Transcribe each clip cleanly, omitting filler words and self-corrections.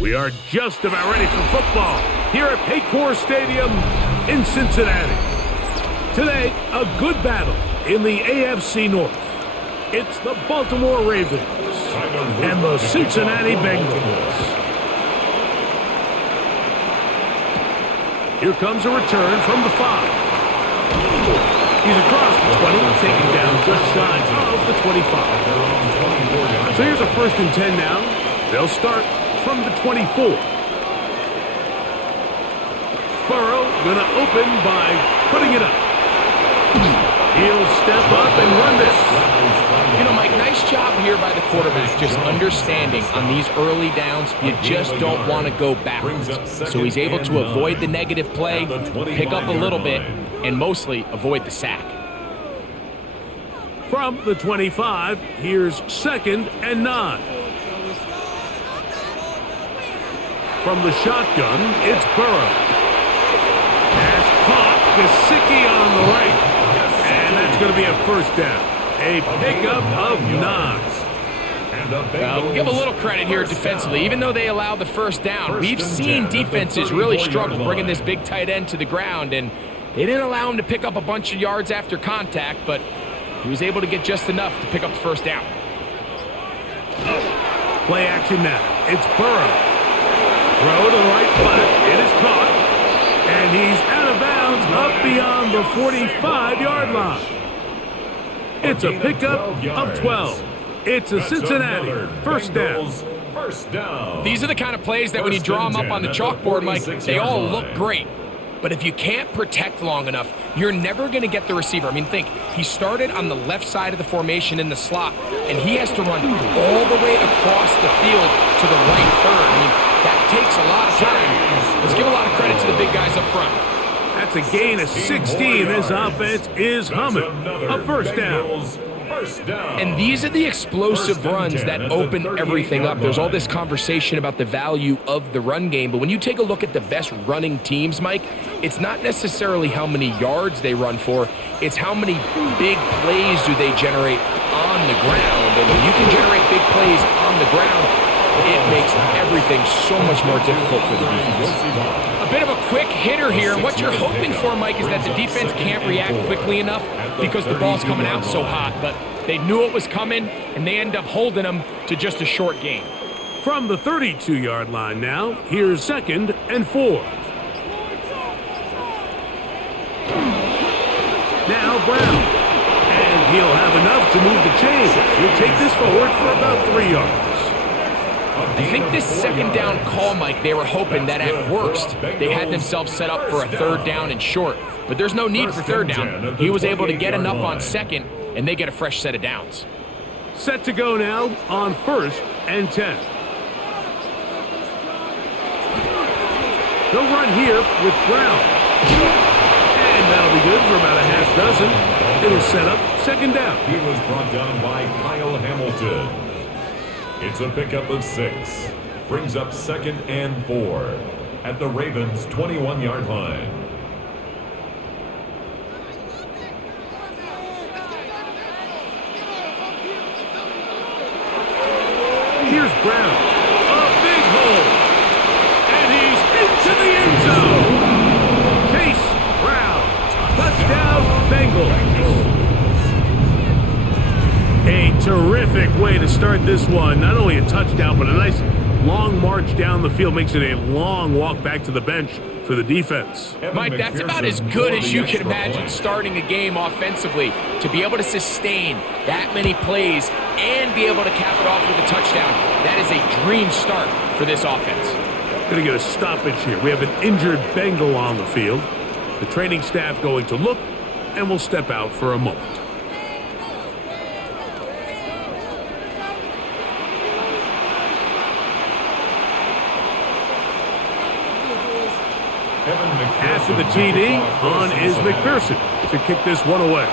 We are just about ready for football here at Paycor Stadium in Cincinnati. Today, a good battle in the AFC North. It's the Baltimore Ravens and the Cincinnati Bengals. Here comes a return from the 5. He's across the 20, taken down just shy of the 25. So here's a 1st and 10 now. They'll start from the 24. Burrow gonna open by putting it up. He'll step up and run this. You know, Mike, nice job here by the quarterback, just understanding on these early downs, you just don't want to go backwards. So he's able to avoid the negative play, pick up a little bit, and mostly avoid the sack. From the 25, here's 2nd and 9. From the shotgun, it's Burrow. Pass caught, Gesicki on the right, and that's going to be a 1st down. A pickup of 9. We'll give a little credit here defensively. Even though they allow the 1st down, we've seen defenses really struggle bringing this big tight end to the ground, and they didn't allow him to pick up a bunch of yards after contact, but he was able to get just enough to pick up the 1st down. Play action now. It's Burrow. Throw to the right flat. It is caught. And he's out of bounds up beyond the 45-yard line. It's a pickup of 12. It's a Cincinnati 1st down. These are the kind of plays that when you draw them up on the chalkboard, Mike, they all look great. But if you can't protect long enough, you're never going to get the receiver. I mean, think, he started on the left side of the formation in the slot, and he has to run all the way across the field to the right third. I mean, that takes a lot of time. Let's give a lot of credit to the big guys up front. That's a gain of 16. This offense is humming. A 1st down. And these are the explosive runs that open everything up. There's all this conversation about the value of the run game, but when you take a look at the best running teams, Mike, it's not necessarily how many yards they run for, it's how many big plays do they generate on the ground. And when you can generate big plays on the ground, it makes everything so much more difficult for the defense. A bit of a quick hitter here, and what you're hoping for, Mike, is that the defense can't react quickly enough because the ball's coming out so hot, but they knew it was coming, and they end up holding them to just a short gain. From the 32-yard line now, here's 2nd and 4. Now Brown, and he'll have enough to move the chains. He'll take this forward for about 3 yards. I think this 2nd down call, Mike, they were hoping that at worst they had themselves set up for a 3rd down and short. But there's no need for 3rd down. He was able to get enough on 2nd, and they get a fresh set of downs. Set to go now on 1st and 10. They'll run here with Brown. And that'll be good for about a half dozen. It'll set up 2nd down. He was brought down by Kyle Hamilton. It's a pickup of 6. Brings up 2nd and 4 at the Ravens' 21-yard line. Here's Brown. A big hole. And he's into the end zone. Chase Brown. Touchdown, Bengals. A terrific way to start this one. Not only a touchdown, but a nice long march down the field. Makes it a long walk back to the bench for the defense. Mike, that's about as good as you can imagine starting a game offensively. To be able to sustain that many plays and be able to cap it off with a touchdown, that is a dream start for this offense. Going to get a stoppage here. We have an injured Bengal on the field. The training staff going to look, and will step out for a moment. After the TD, on is McPherson to kick this one away.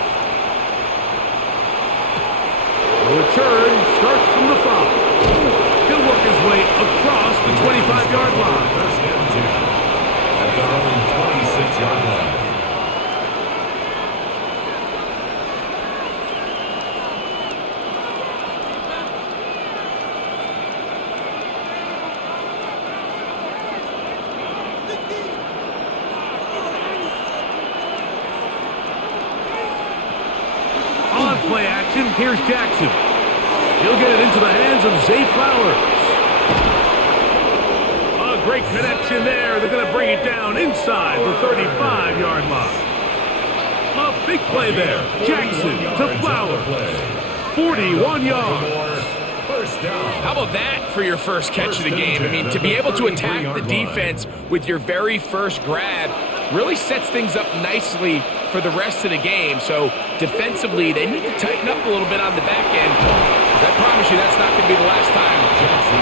The return starts from the 5. He'll work his way across the 25-yard line. 1st and 10 at their own 26-yard line. Here's Jackson. He'll get it into the hands of Zay Flowers. A great connection there. They're going to bring it down inside the 35-yard line. A big play there. Jackson to Flowers. 41 yards. How about that for your first catch of the game? I mean, to be able to attack the defense with your very first grab really sets things up nicely for the rest of the game. So defensively, they need to tighten up a little bit on the back end. I promise you that's not going to be the last time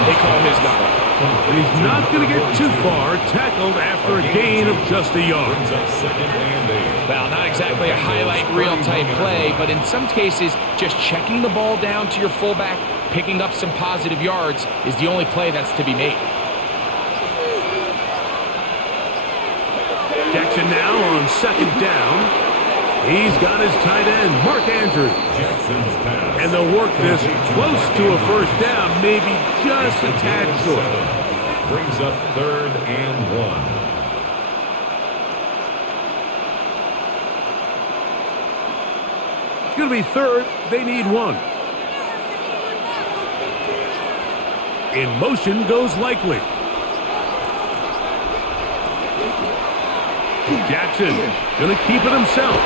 they call his number. And he's not going to get too far, tackled after a gain of just a yard. Well, not exactly a highlight reel type play, but in some cases, just checking the ball down to your fullback, picking up some positive yards is the only play that's to be made. Jackson now on second down. He's got his tight end, Mark Andrews. And they'll work this close to a first down, maybe just a tad short. Brings up 3rd and 1. It's going to be 3rd. They need 1. In motion goes Likely. Jackson going to keep it himself.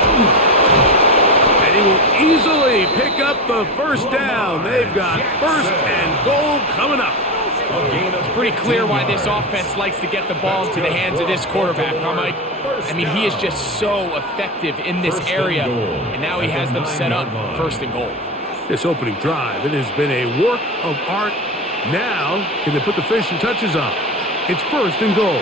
And he will easily pick up the first down. They've got 1st and goal coming up. It's pretty clear why this offense likes to get the ball into the hands of this quarterback, huh, Mike? I mean, he is just so effective in this area, and now he has them set up 1st and goal. This opening drive, it has been a work of art. Now, can they put the finishing touches on? It's 1st and goal.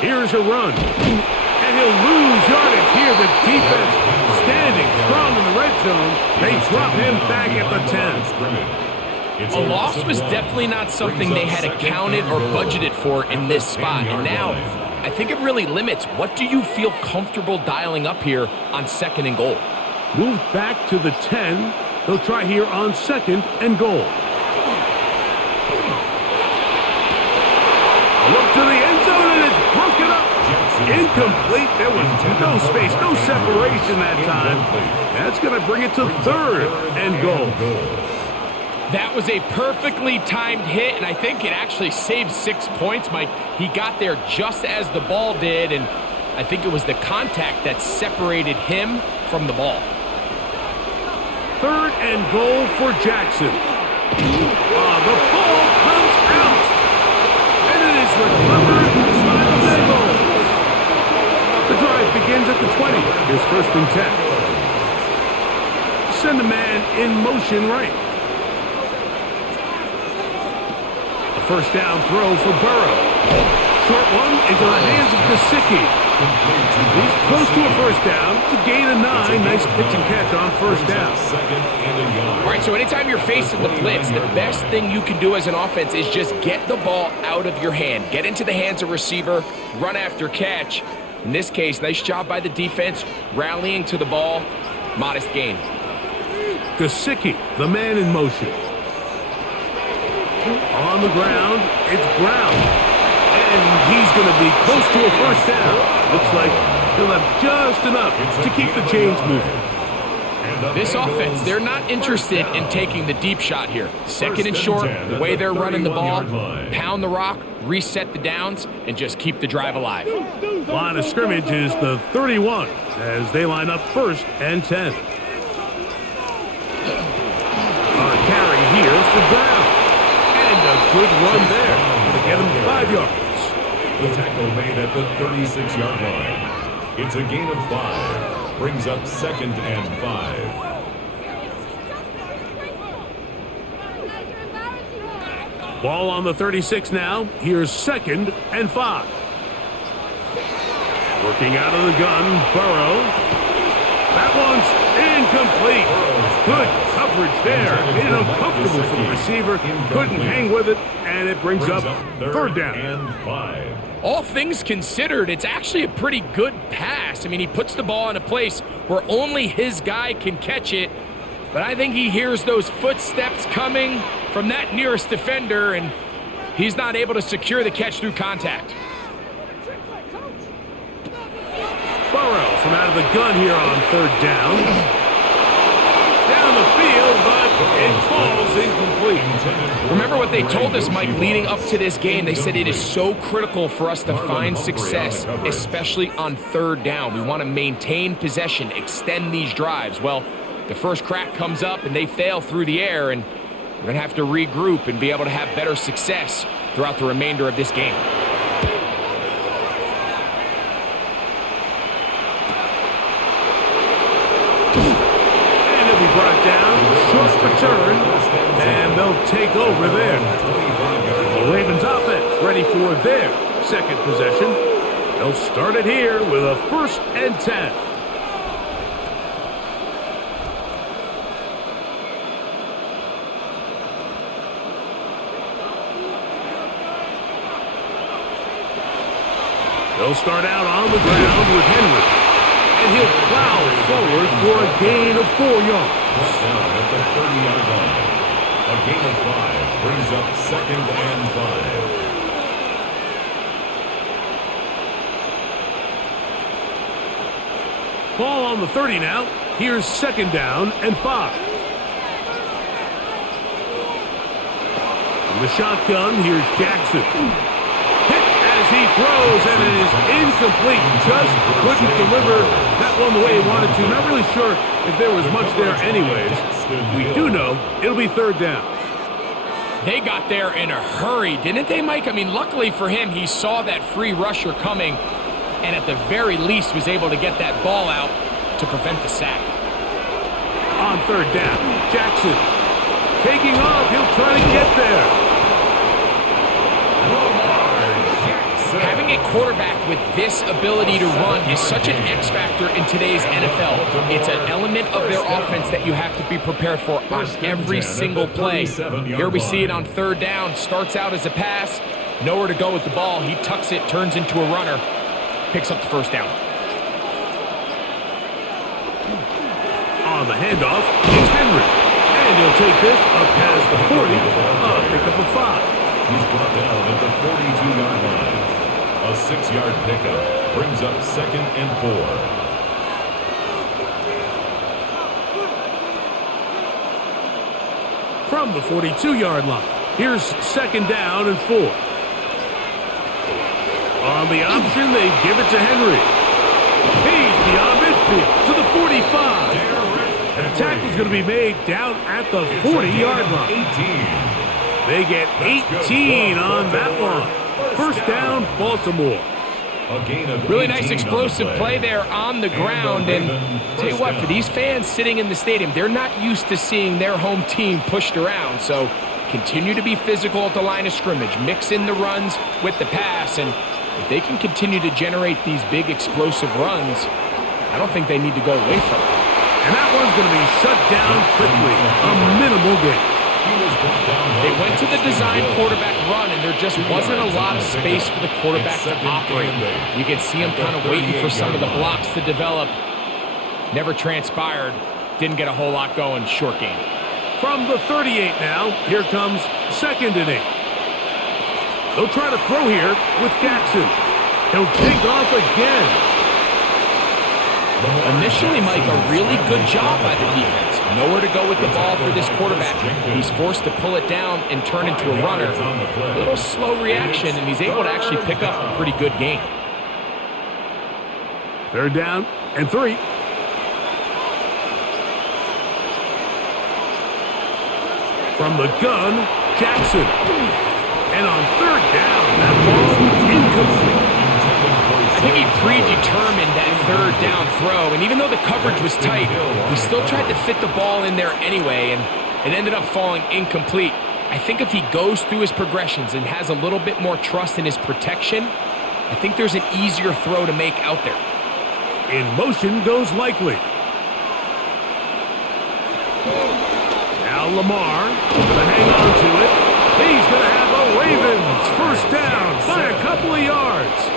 Here's a run. And he'll lose yardage here. The defense standing strong in the red zone. They drop him back at the 10. A loss was definitely not something they had accounted or budgeted for in this spot. And now, I think it really limits what do you feel comfortable dialing up here on 2nd and goal. Moved back to the 10. They'll try here on 2nd and goal. Look to the end zone, and it's broken up. Incomplete. There was no space, no separation that time. That's going to bring it to 3rd and goal. That was a perfectly timed hit, and I think it actually saved 6 points, Mike. He got there just as the ball did, and I think it was the contact that separated him from the ball. 3rd and goal for Jackson. The ball comes out. And it is recovered by the Bengals. The drive begins at the 20. Here's 1st and 10. Send a man in motion right. A 1st down throw for Burrow. Short one into the hands of Gesicki. He's close to a 1st down. To gain a 9. Nice pitch and catch on 1st down. All right, so anytime you're facing the blitz, the best thing you can do as an offense is just get the ball out of your hand. Get into the hands of receiver, run after catch. In this case, nice job by the defense, rallying to the ball. Modest gain. Gesicki, the man in motion. On the ground, it's Brown. And he's going to be close to a 1st down. Looks like he'll have just enough to keep the chains moving. This offense, they're not interested in taking the deep shot here. 2nd and short, the way they're running the ball, pound the rock, reset the downs, and just keep the drive alive. Line of scrimmage is the 31 as they line up 1st and 10. A carry here for Brown. And a good run there. To get him 5 yards. The tackle made at the 36-yard line. It's a gain of 5. Brings up 2nd and 5. Ball on the 36 now. Here's 2nd and 5. Working out of the gun, Burrow. That one's incomplete. Good coverage there. Made it uncomfortable for the receiver. Couldn't hang with it, and it brings up 3rd down. And 5. All things considered, it's actually a pretty good pass. I mean, he puts the ball in a place where only his guy can catch it. But I think he hears those footsteps coming from that nearest defender, and he's not able to secure the catch through contact. Burrow from out of the gun here on 3rd down. It falls incomplete. Remember what they told us, Mike, leading up to this game. They said it is so critical for us to find success, especially on third down. We want to maintain possession, extend these drives. Well, the first crack comes up and they fail through the air, and we're going to have to regroup and be able to have better success throughout the remainder of this game. And he'll be brought down, short return, and they'll take over there. The Ravens offense ready for their second possession. They'll start it here with a 1st and 10. They'll start out on the ground with Henry, and he'll plow forward for a gain of 4 yards. Brought down at the 30-yard line. A gain of 5 brings up 2nd and 5. Ball on the 30 now. Here's 2nd down and 5. From the shotgun, here's Jackson. Hit as he throws, and it is incomplete. Just couldn't deliver that one the way he wanted to. Not really sure if there was much there anyways. We do know it'll be 3rd down. They got there in a hurry, didn't they, Mike? I mean, luckily for him, he saw that free rusher coming, and at the very least was able to get that ball out to prevent the sack. On 3rd down, Jackson taking off. He'll try to get there. Having a quarterback with this ability to run is such an X factor in today's NFL. It's an element of their offense that you have to be prepared for on every single play. Here we see it on 3rd down. Starts out as a pass. Nowhere to go with the ball. He tucks it, turns into a runner. Picks up the 1st down. On the handoff, it's Henry. And he'll take this up past the 40. Pick up a 5. He's brought down at the 42-yard line. A 6-yard pickup brings up 2nd and 4. From the 42-yard line, here's 2nd down and 4. On the option, they give it to Henry. He's beyond midfield to the 45. And the tackle's going to be made down at the 40-yard line. They get 18 on that one. 1st down, Baltimore. Really nice explosive play there on the ground. And tell you what, for these fans sitting in the stadium, they're not used to seeing their home team pushed around. So continue to be physical at the line of scrimmage. Mix in the runs with the pass. And if they can continue to generate these big explosive runs, I don't think they need to go away from it. And that one's going to be shut down quickly. A minimal gain. They went to the design quarterback run, and there just wasn't a lot of space for the quarterback to operate. You could see him kind of waiting for some of the blocks to develop. Never transpired. Didn't get a whole lot going. Short game. From the 38 now, here comes 2nd and 8. They'll try to throw here with Jackson. He'll take off again. Initially, Mike, a really good job by the defense. Nowhere to go with the ball for this quarterback. He's forced to pull it down and turn into a runner. A little slow reaction, and he's able to actually pick up a pretty good gain. 3rd down and 3. From the gun, Jackson. And on 3rd down, that ball is incomplete. I think he predetermined that 3rd down throw, and even though the coverage was tight, he still tried to fit the ball in there anyway, and it ended up falling incomplete. I think if he goes through his progressions and has a little bit more trust in his protection, I think there's an easier throw to make out there. In motion goes Likely. Now Lamar going to hang on to it. He's going to have a Ravens 1st down by a couple of yards.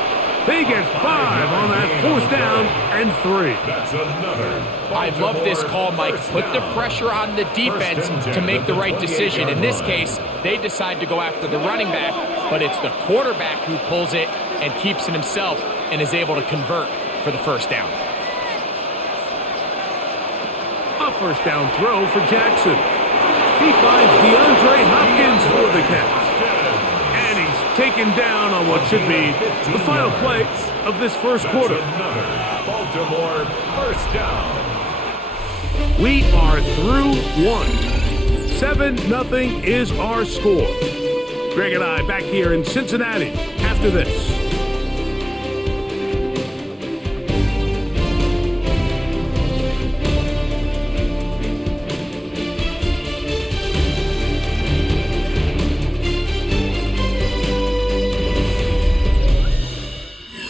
They get 5 on that 4th down and 3. That's another. I love this call, Mike. Put the pressure on the defense to make the right decision. In this case, they decide to go after the running back, but it's the quarterback who pulls it and keeps it himself and is able to convert for the 1st down. A 1st down throw for Jackson. He finds DeAndre Hopkins for the catch. And he's taken down on what should be the final play of this first quarter. Baltimore first down. We are through one. 7-0 is our score. Greg and I back here in Cincinnati after this.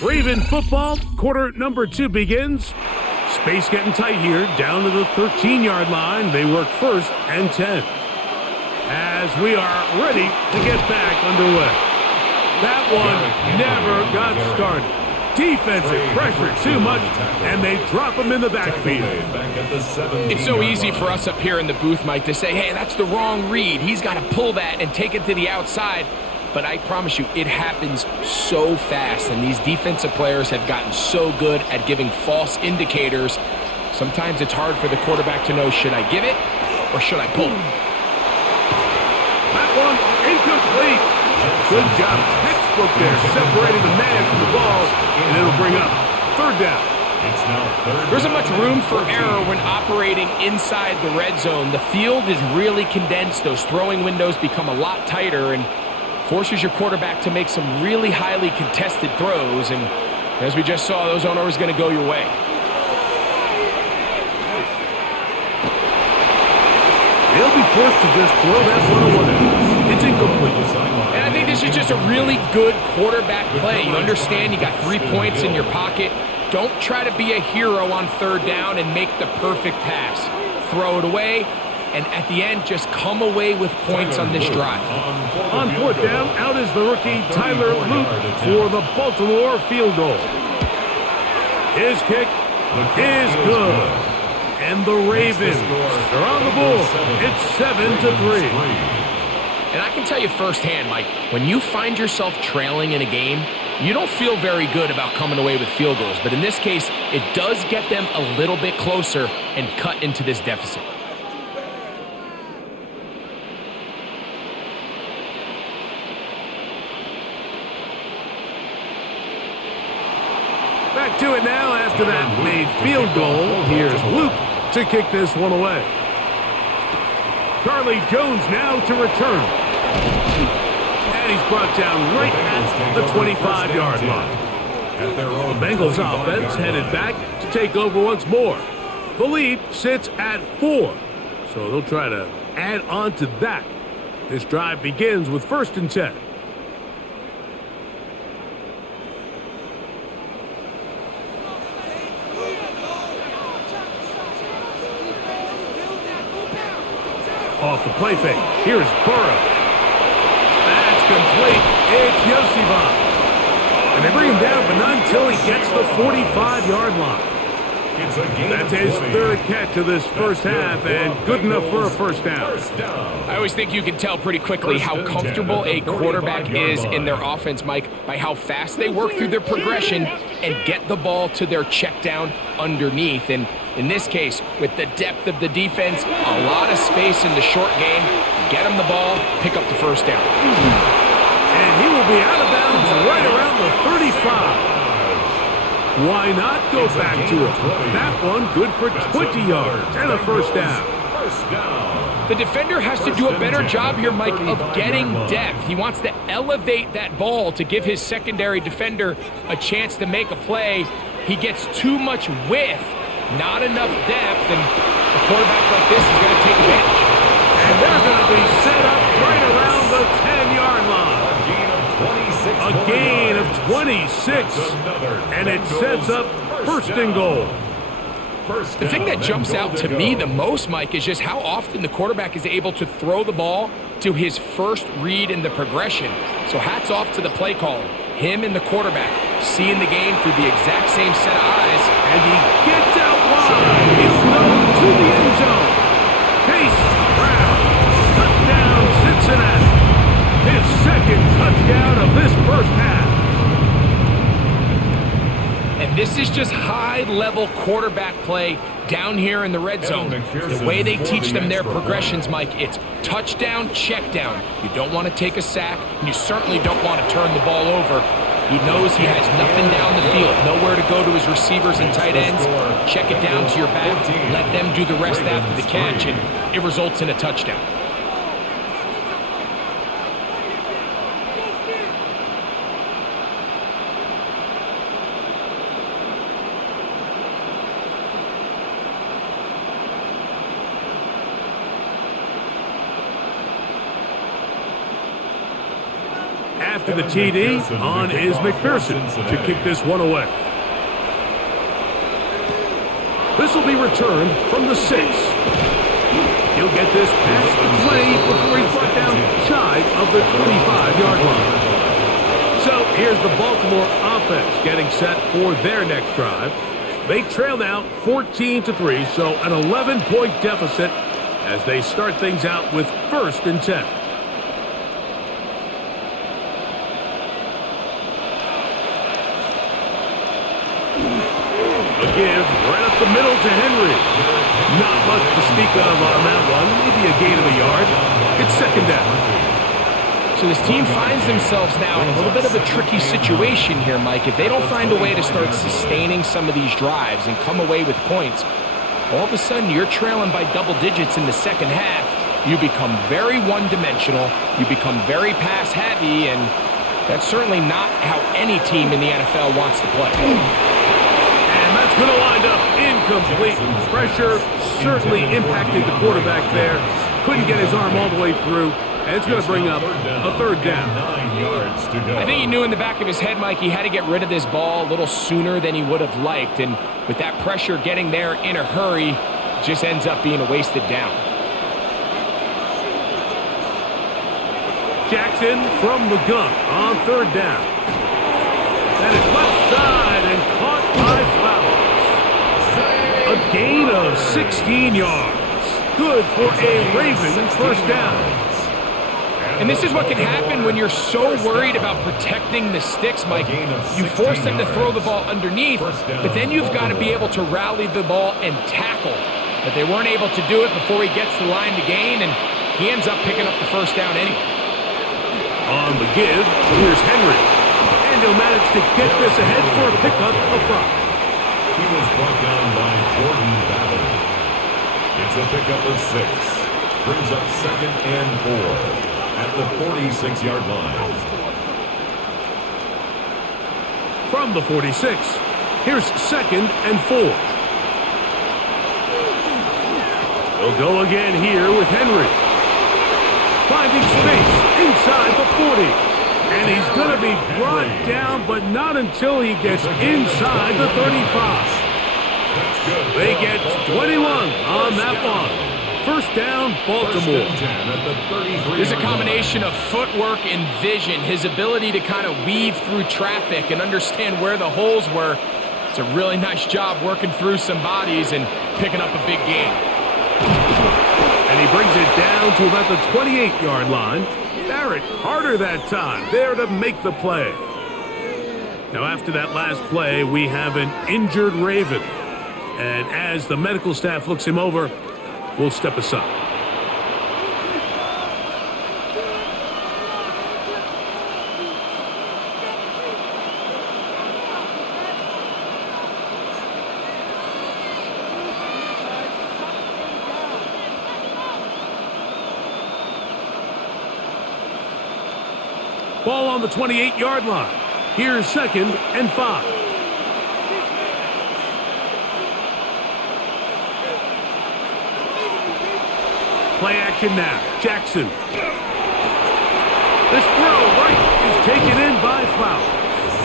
Raven football, quarter number 2 begins. Space getting tight here, down to the 13-yard line. They work first and 10. As we are ready to get back underway. That one never got started. Defensive pressure too much, and they drop him in the backfield. It's so easy for us up here in the booth, Mike, to say, hey, that's the wrong read. He's got to pull that and take it to the outside. But I promise you, it happens so fast, and these defensive players have gotten so good at giving false indicators. Sometimes it's hard for the quarterback to know, should I give it or should I pull? That one incomplete. Good job, textbook there, separating the man from the ball, and it'll bring up third down. There isn't much room for error when operating inside the red zone. The field is really condensed. Those throwing windows become a lot tighter and forces your quarterback to make some really highly contested throws. And as we just saw, those aren't always going to go your way. They'll be forced to just throw that one away. It's incomplete. And I think this is just a really good quarterback play. You understand you got 3 points in your pocket. Don't try to be a hero on third down and make the perfect pass. Throw it away, and at the end, just come away with points on this drive. On fourth down, out is the rookie Tyler Luke for the Baltimore field goal. His kick is good. And the Ravens are on the board. It's 7-3. And I can tell you firsthand, Mike, when you find yourself trailing in a game, you don't feel very good about coming away with field goals. But in this case, it does get them a little bit closer and cut into this deficit. Back to it now after that made field goal. Here's Luke to kick this one away. Charlie Jones now to return. And he's brought down right at the 25-yard line. The Bengals offense headed back to take over once more. The lead sits at 4, so they'll try to add on to that. This drive begins with 1st and 10. Off the play fake. Here's Burrow. That's complete. It's Yosivon. And they bring him down, but not until he gets the 45-yard line. That's his 3rd catch of this first half, and good enough for a first down. I always think you can tell pretty quickly how comfortable a quarterback is in their offense, Mike, by how fast they work through their progression and get the ball to their check down underneath. And in this case, with the depth of the defense, a lot of space in the short game, get him the ball, pick up the first down. And he will be out of bounds right around the 35. Why not go back to it? That one good for 20 yards and a first down. The defender has to do a better job here, Mike, of getting depth. He wants to elevate that ball to give his secondary defender a chance to make a play. He gets too much width, not enough depth, and a quarterback like this is going to take advantage. And they're going to be set up right around the 10-yard line. A gain of 26, and it sets up 1st and goal. The thing that jumps out to me the most, Mike, is just how often the quarterback is able to throw the ball to his first read in the progression. So hats off to the play caller. Him and the quarterback seeing the game through the exact same set of eyes. And he gets out wide. He's thrown to the end zone. Chase Brown. Touchdown, Cincinnati. His 2nd touchdown of this first half. And This is just high-level quarterback play down here in the red zone. The way they teach them their progressions, Mike, it's touchdown, check down. You don't want to take a sack, and you certainly don't want to turn the ball over. He knows he has nothing down the field, nowhere to go to his receivers and tight ends. Check it down to your back, let them do the rest after the catch, and it results in a touchdown. After the TD, on is McPherson to kick this one away. This will be returned from the 6. He'll get this past the 20 before he's brought down shy of the 25-yard line. So here's the Baltimore offense getting set for their next drive. They trail now 14-3, so an 11-point deficit as they start things out with 1st and 10. Give right up the middle to Henry. Not much to speak of on that one. Maybe a gain of a yard. It's 2nd down. So this team finds themselves now in a little bit of a tricky situation here, Mike. If they don't find a way to start sustaining some of these drives and come away with points, all of a sudden you're trailing by double digits in the second half. You become very one-dimensional. You become very pass-heavy, and that's certainly not how any team in the NFL wants to play. That's going to wind up incomplete. Pressure certainly impacted the quarterback there. Couldn't get his arm all the way through, and it's going to bring up a 3rd down. I think he knew in the back of his head, Mike, he had to get rid of this ball a little sooner than he would have liked, and with that pressure getting there in a hurry, it just ends up being a wasted down. Jackson from the gun on 3rd down. That is left side and caught by Flowers. A gain of 16 yards. Good for a Ravens 1st down. And this is what can happen when you're so worried about protecting the sticks, Mike. You force them to throw the ball underneath, but then you've got to be able to rally the ball and tackle. But they weren't able to do it before he gets the line to gain, and he ends up picking up the 1st down anyway. On the give, here's Henry. And he'll manage to get this ahead for a pickup of 5. He was brought down by Jordan Battle. It's a pickup of 6. Brings up 2nd and 4 at the 46-yard line. From the 46, here's 2nd and 4. He'll go again here with Henry. Finding space inside the 40. And he's going to be brought down, but not until he gets inside the 35. They get 21 on that one. 1st down, Baltimore. There's a combination of footwork and vision, his ability to kind of weave through traffic and understand where the holes were. It's a really nice job working through some bodies and picking up a big gain. And he brings it down to about the 28-yard line. Barrett harder that time, there to make the play. Now after that last play, we have an injured Raven. And as the medical staff looks him over, we'll step aside. Ball on the 28-yard line. Here's 2nd and 5. Play action now. Jackson. This throw right is taken in by Flowers.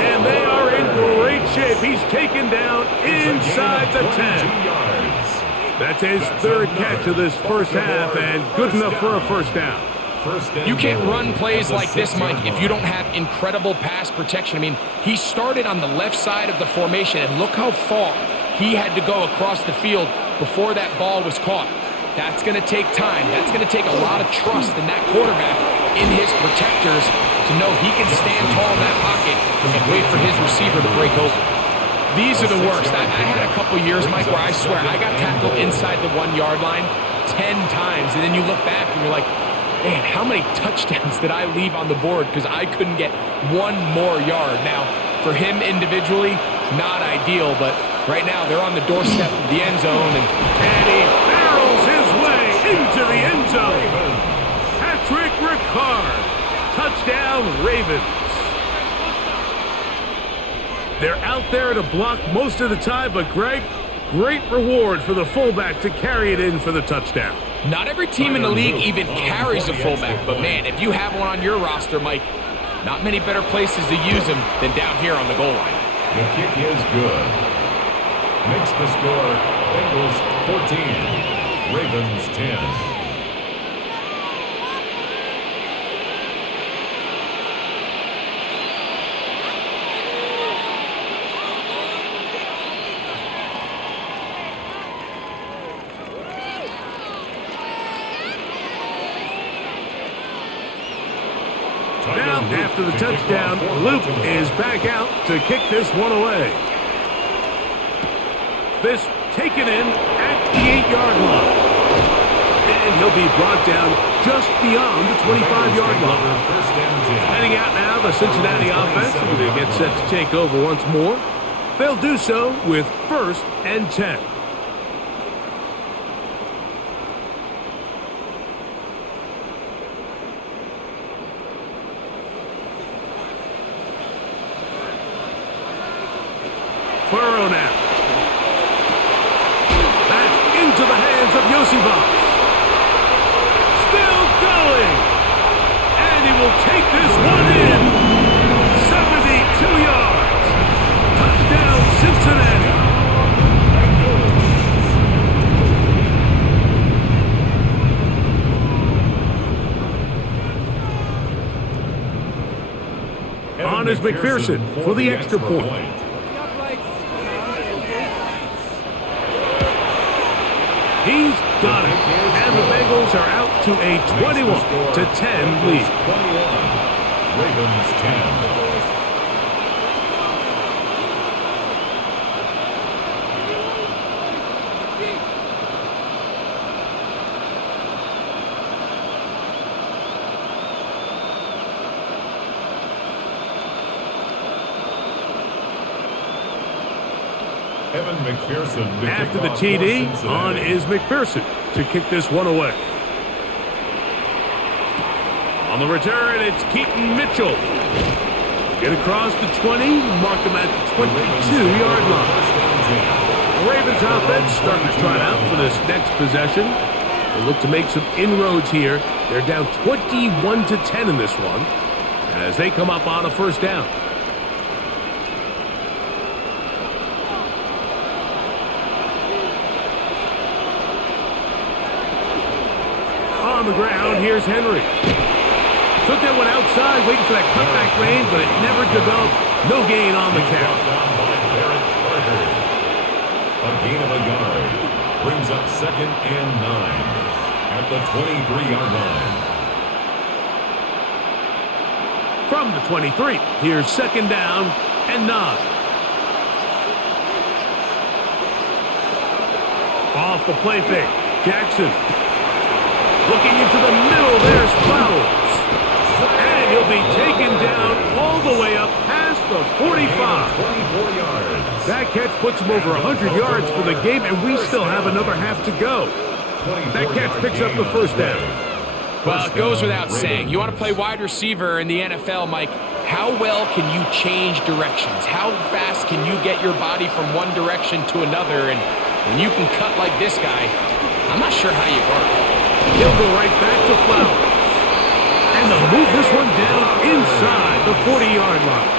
And they are in great shape. He's taken down inside the 10. That's his 3rd catch of this 1st half, and good enough for a 1st down. You can't run plays like this, Mike, if you don't have incredible pass protection. I mean, he started on the left side of the formation, and look how far he had to go across the field before that ball was caught. That's going to take time. That's going to take a lot of trust in that quarterback, in his protectors, to know he can stand tall in that pocket and wait for his receiver to break open. These are the worst. I had a couple years, Mike, where I swear I got tackled inside the 1 yard line 10 times, and then you look back and you're like, man, how many touchdowns did I leave on the board because I couldn't get one more yard? Now, for him individually, not ideal, but right now they're on the doorstep of the end zone, and he barrels his way into the end zone. Patrick Ricard, touchdown Ravens. They're out there to block most of the time, but Greg, great reward for the fullback to carry it in for the touchdown. Not every team in the league even carries a fullback, but man, if you have one on your roster, Mike, not many better places to use him than down here on the goal line. The kick is good. Makes the score Bengals 14, Ravens 10. Now, after the touchdown, Luke is back out to kick this one away. This taken in at the 8-yard line. And he'll be brought down just beyond the 25-yard line. Heading out now, the Cincinnati offense, and they get set to take over once more. They'll do so with 1st and 10. Burrow now. Back into the hands of Yosibach. Still going. And he will take this one in. 72 yards. Touchdown, Cincinnati. On is McPherson for the extra point. He's got it, and the Bengals are out to a 21-10 lead. 21, Ravens 10. Evan McPherson. After the TD, on is McPherson to kick this one away. On the return, it's Keaton Mitchell. Get across the 20, mark him at the 22-yard line. The Ravens offense starting to trot out for this next possession. They look to make some inroads here. They're down 21-10 in this one as they come up on a 1st down. On the ground, here's Henry. Took that one outside, waiting for that cutback lane, but it never developed. No gain on the carry. A gain of a yard. Brings up 2nd and 9 at the 23-yard line. From the 23, here's 2nd down and 9. Off the play fake, Jackson. Looking into the middle, there's Flowers. And he'll be taken down all the way up past the 45. 24 yards. That catch puts him over 100 yards for the game, and we still have another half to go. That catch picks up the 1st down. Well, it goes without saying. You want to play wide receiver in the NFL, Mike, how well can you change directions? How fast can you get your body from one direction to another? And when you can cut like this guy, I'm not sure how you guard. He'll go right back to Flowers. And they'll move this one down inside the 40-yard line.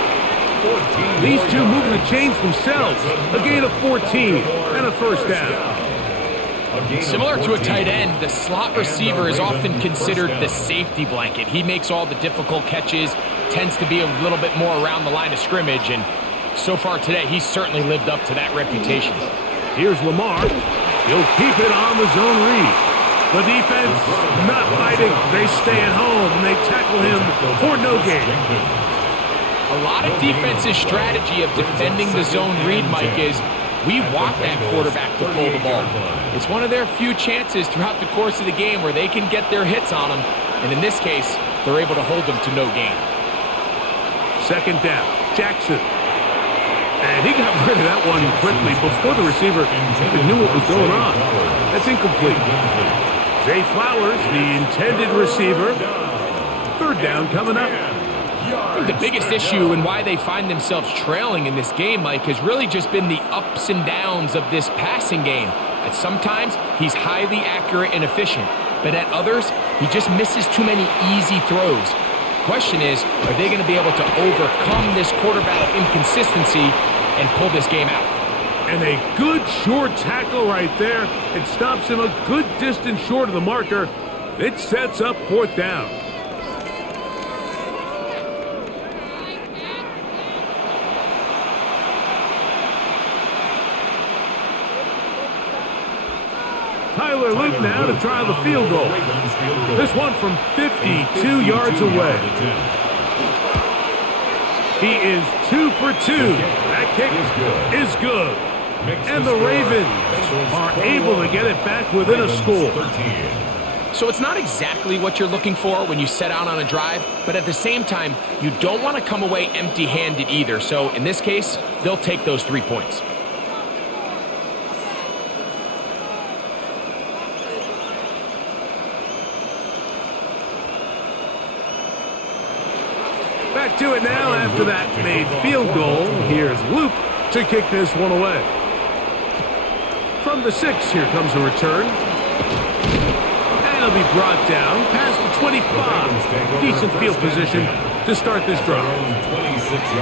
These two moving the chains themselves. A gain of 14 and a 1st down. Similar to a tight end, the slot receiver is often considered the safety blanket. He makes all the difficult catches, tends to be a little bit more around the line of scrimmage, and so far today, he's certainly lived up to that reputation. Here's Lamar. He'll keep it on the zone read. The defense not biting. They stay at home, and they tackle him for no gain. A lot of defense's strategy of defending the zone read, Mike, is we want that quarterback to pull the ball. It's one of their few chances throughout the course of the game where they can get their hits on them, and in this case, they're able to hold them to no gain. Second down, Jackson. And he got rid of that one quickly before the receiver even knew what was going on. That's incomplete. Zay Flowers, the intended receiver. Third down coming up. I think the biggest issue and why they find themselves trailing in this game, Mike, has really just been the ups and downs of this passing game. At sometimes, he's highly accurate and efficient, but at others, he just misses too many easy throws. Question is, are they going to be able to overcome this quarterback inconsistency and pull this game out? And a good short tackle right there. It stops him a good distance short of the marker. It sets up fourth down. Tyler Luke now to try the field goal. This one from 52 yards away. He is 2 for 2. That kick is good. And the Ravens are able to get it back within a score. So it's not exactly what you're looking for when you set out on a drive, but at the same time, you don't want to come away empty-handed either. So in this case, they'll take those 3 points. Back to it now after that made field goal. Here's Luke to kick this one away. From the 6, here comes a return. And it'll be brought down past the 25. Decent field position to start this drive.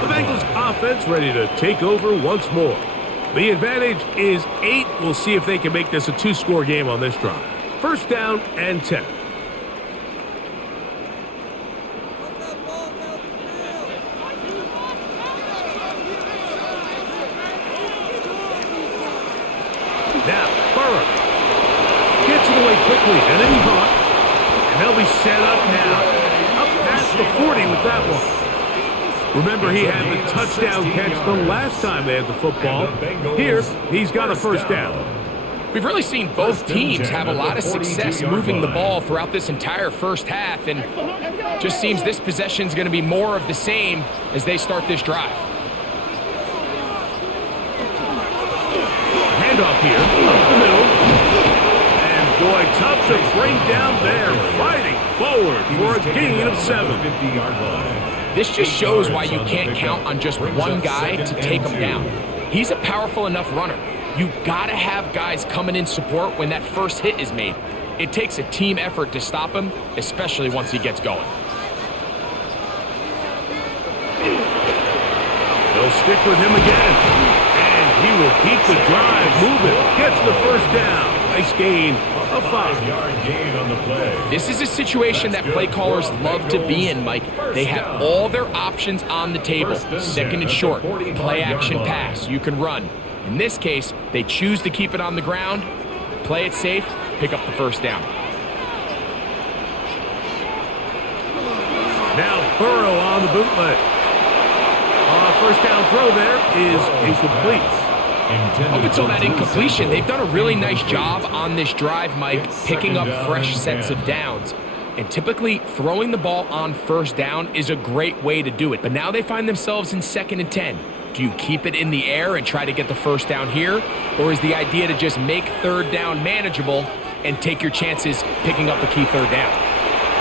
The Bengals offense ready to take over once more. The advantage is 8. We'll see if they can make this a 2-score game on this drive. First down and 10. Now, Burrow gets it away quickly and then caught. And they'll be set up now. Up past the 40 with that one. Remember, he had the touchdown catch the last time they had the football. Here, he's got a first down. We've really seen both teams have a lot of success moving the ball throughout this entire first half, and just seems this possession is going to be more of the same as they start this drive. Handoff here, up the middle. And boy, tough to bring down there, fighting forward for a gain of 7. This just shows why you can't count on just one guy to take him down. He's a powerful enough runner. You gotta have guys coming in support when that first hit is made. It takes a team effort to stop him, especially once he gets going. They'll stick with him again. And he will keep the drive moving. Gets the first down. Nice gain of 5. This is a situation that play callers love to be in, Mike. They have all their options on the table. Second and short, play action pass, you can run. In this case, they choose to keep it on the ground, play it safe, pick up the first down. Now Burrow on the bootleg. First down throw there is incomplete. Up until that incompletion, they've done a really nice job on this drive, Mike, picking up fresh sets of downs. And typically, throwing the ball on first down is a great way to do it. But now they find themselves in 2nd and 10. Do you keep it in the air and try to get the first down here? Or is the idea to just make third down manageable and take your chances picking up a key third down?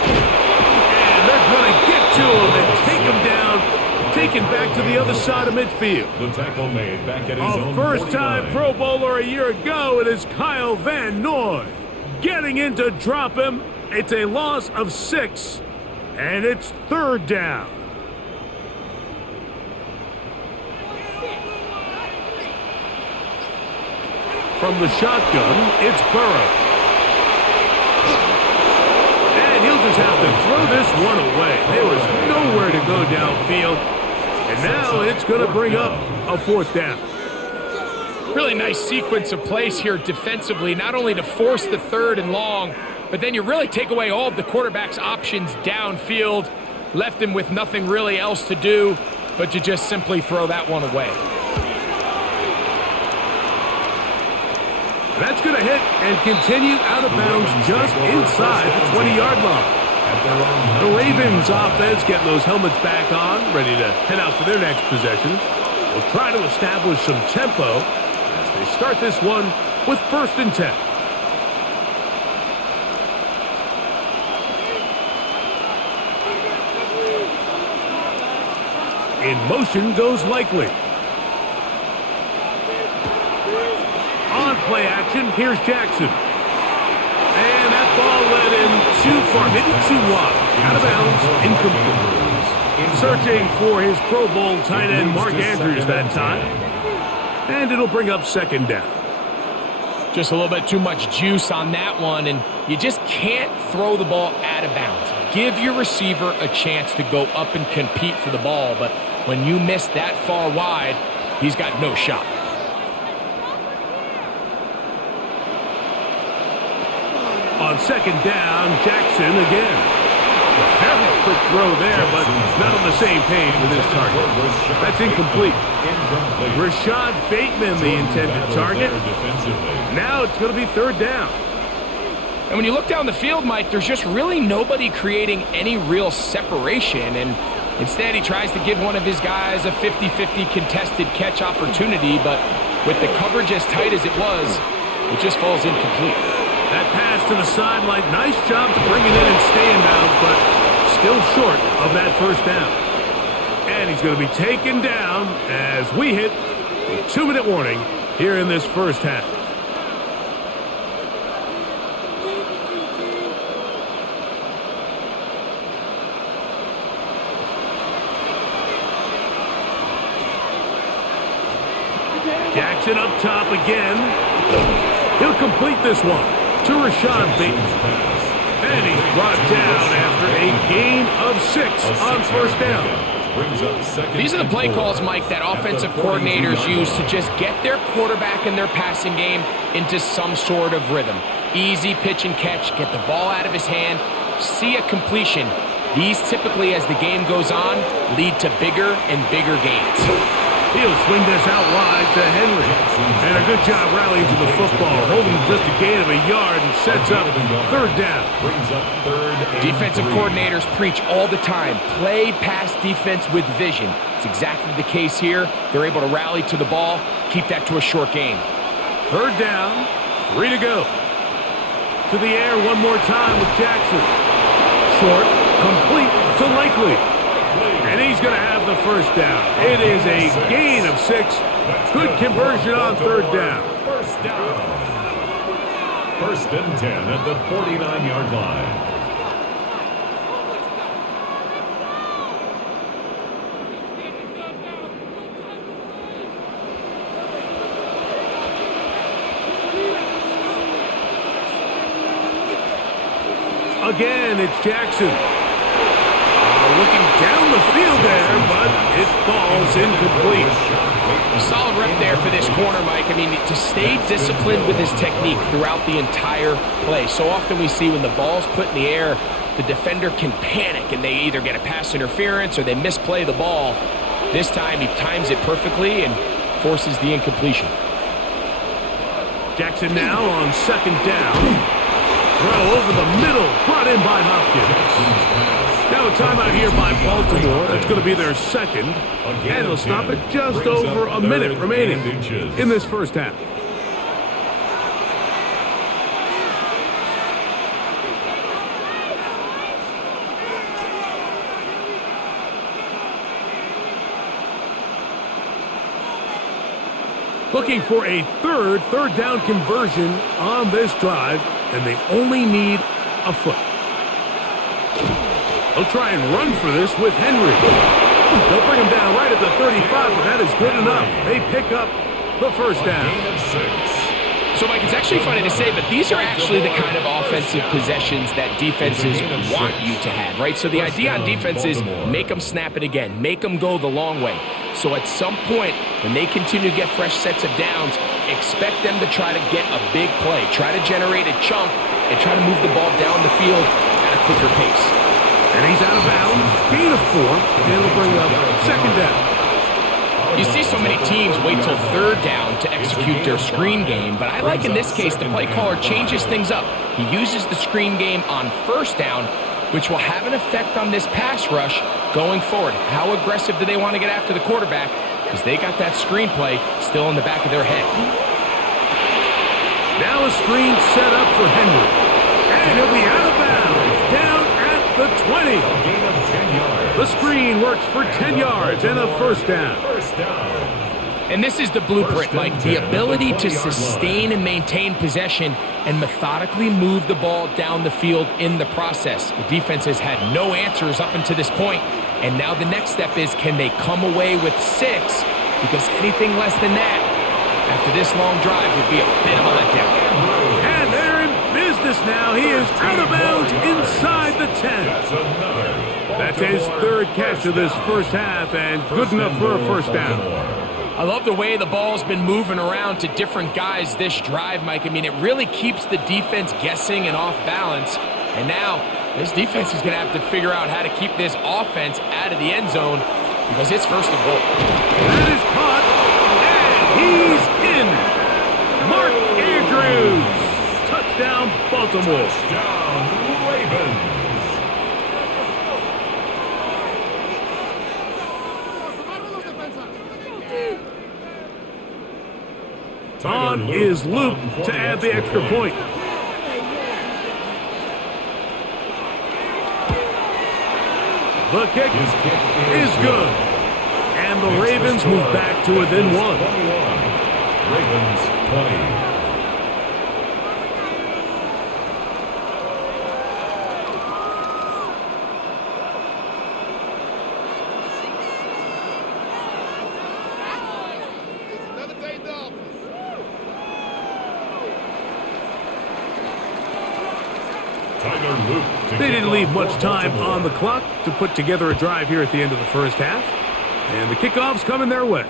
And they're going to get to him and take him down, taken back to the other side of midfield. The tackle made back at his own A first-time 49. Pro Bowler a year ago, it is Kyle Van Noy. Getting in to drop him. It's a loss of 6, and it's third down. From the shotgun, it's Burrow. And he'll just have to throw this one away. There was nowhere to go downfield. And now it's going to bring up a fourth down. Really nice sequence of plays here defensively, not only to force the third and long, but then you really take away all of the quarterback's options downfield, left him with nothing really else to do but to just simply throw that one away. That's going to hit and continue out of bounds just inside the 20-yard line. The Ravens offense getting those helmets back on, ready to head out for their next possession. They'll try to establish some tempo as they start this one with 1st and 10. In motion goes Likely. On play action, here's Jackson. And that ball led in too far, maybe too wide. Out of bounds, incomplete. Searching for his Pro Bowl tight end Mark Andrews that time. And it'll bring up 2nd down. Just a little bit too much juice on that one, and you just can't throw the ball out of bounds. Give your receiver a chance to go up and compete for the ball, but when you miss that far wide, he's got no shot. On 2nd down, Jackson again. Very quick throw there, but not on the same page with his target. That's incomplete. Rashad Bateman, the intended target. Now it's going to be 3rd down. And when you look down the field, Mike, there's just really nobody creating any real separation, and instead he tries to give one of his guys a 50-50 contested catch opportunity, but with the coverage as tight as it was, it just falls incomplete. That pass to the sideline, nice job to bring it in and stay in bounds, but still short of that 1st down. And he's going to be taken down as we hit a 2-minute warning here in this 1st half. Jackson up top again. He'll complete this one to Rashad Bateman. And he's brought down after a gain of 6 on 1st down. These are the play calls, Mike, that offensive coordinators use to just get their quarterback and their passing game into some sort of rhythm. Easy pitch and catch, get the ball out of his hand, see a completion. These typically, as the game goes on, lead to bigger and bigger gains. He'll swing this out wide to Henry. And a good job rallying to the football, holding just a gain of a yard and sets up 3rd down. Defensive coordinators preach all the time, play pass defense with vision. It's exactly the case here. They're able to rally to the ball, keep that to a short game. 3rd down, 3 to go. To the air one more time with Jackson. Short, complete to Likely. And he's going to have the 1st down. It is a gain of 6. Good conversion on 3rd down. 1st and 10 at the 49-yard line. Again, it's Jackson. Looking down the field there, but it falls incomplete. Solid rep there for this corner, Mike. I mean, to stay disciplined with his technique throughout the entire play. So often we see when the ball's put in the air, the defender can panic and they either get a pass interference or they misplay the ball. This time he times it perfectly and forces the incompletion. Jackson now on 2nd down. Throw over the middle, brought in by Hopkins. Now a timeout here by Baltimore. That's going to be their 2nd. And they'll stop it just over a minute remaining in this 1st half. Looking for a third down conversion on this drive, and they only need a foot. They'll try and run for this with Henry. They'll bring him down right at the 35, but that is good enough. They pick up the 1st down. So, Mike, it's actually funny to say, but these are actually the kind of offensive possessions that defenses want you to have, right? So the idea on defense is make them snap it again, make them go the long way. So at some point, when they continue to get fresh sets of downs, expect them to try to get a big play, try to generate a chunk, and try to move the ball down the field at a quicker pace. And he's out of bounds. Gain of 4. And it'll bring up second down. You see so many teams wait till third down to execute their screen game, but I like in this case the play caller changes things up. He uses the screen game on first down, which will have an effect on this pass rush going forward. How aggressive do they want to get after the quarterback? Because they got that screenplay still in the back of their head. Now a screen set up for Henry. And he'll be out of bounds. Down at the 20. A gain of 10 yards. The screen works for 10 yards and a first down. First down. And this is the blueprint, Mike. The ability to sustain and maintain possession and methodically move the ball down the field in the process. The defense has had no answers up until this point, and now the next step is, can they come away with 6? Because anything less than that, after this long drive, would be a bit of a letdown. And they're in business now. He is out of bounds inside the 10. That's his third catch of this first half, and good enough for a first down. I love the way the ball's been moving around to different guys this drive, Mike. I mean, it really keeps the defense guessing and off balance. And now, this defense is going to have to figure out how to keep this offense out of the end zone because it's first and goal. That is caught, and he's in. Mark Andrews. Touchdown, Baltimore. Touchdown, Ravens. On is Luke to add the extra point. The kick is good. And the Ravens move back to within 1. Ravens 20. They didn't leave much time on the clock to put together a drive here at the end of the first half. And the kickoff's coming their way.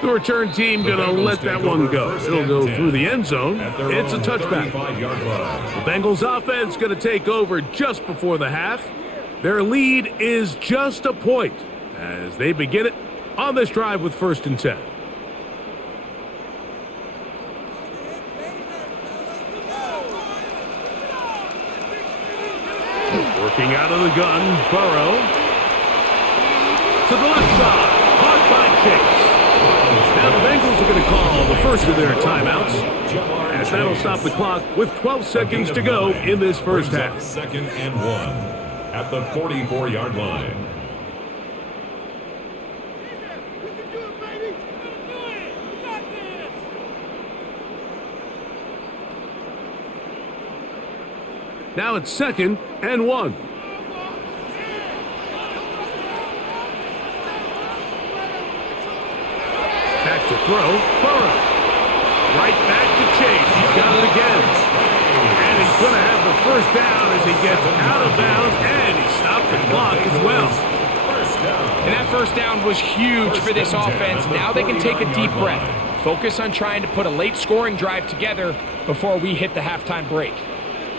The return team going to let that one go. It'll go through the end zone. It's a touchback. The Bengals offense going to take over just before the half. Their lead is just a point as they begin it on this drive with 1st and 10. Working out of the gun, Burrow. To the left side, caught by Chase. Now the Bengals are going to call the first of their timeouts, as that'll stop the clock with 12 seconds to go in this first half. 2nd and 1 at the 44-yard line. Now it's 2nd and 1. Back to throw, Burrow. Right back to Chase. He's got it again. And he's going to have the first down as he gets out of bounds, and he stopped the clock as well. And that first down was huge for this offense. Now they can take a deep breath. Focus on trying to put a late scoring drive together before we hit the halftime break.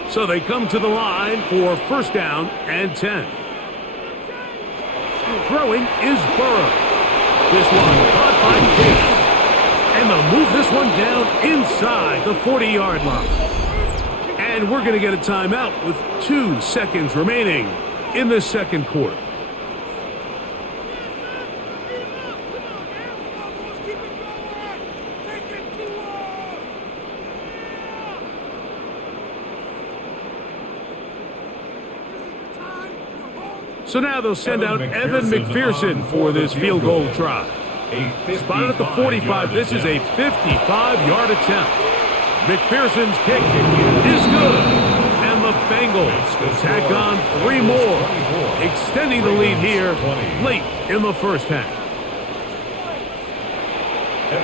So they come to the line for 1st down and 10. Throwing is Burrow. This one caught by Chase. And they'll move this one down inside the 40-yard line. And we're going to get a timeout with 2 seconds remaining in the second quarter. So now they'll send out Evan McPherson for this field goal try. Spotted at the 45. This is a 55-yard attempt. McPherson's kick is good. And the Bengals will tack on 3 more, extending the lead here late in the first half.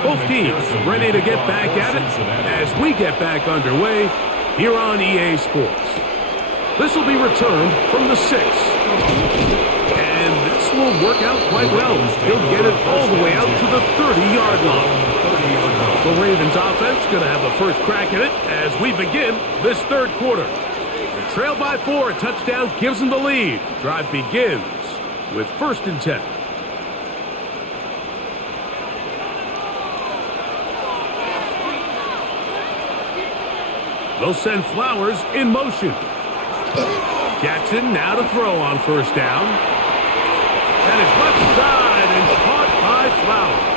Both teams ready to get back at it as we get back underway here on EA Sports. This will be returned from the 6. And this will work out quite well. He'll get it all the way out to the 30-yard line. The Ravens offense going to have the first crack at it as we begin this third quarter. The trail by 4. Touchdown gives them the lead. Drive begins with 1st and 10. They'll send Flowers in motion. Jackson now to throw on 1st down. And it's left side and caught by Flowers.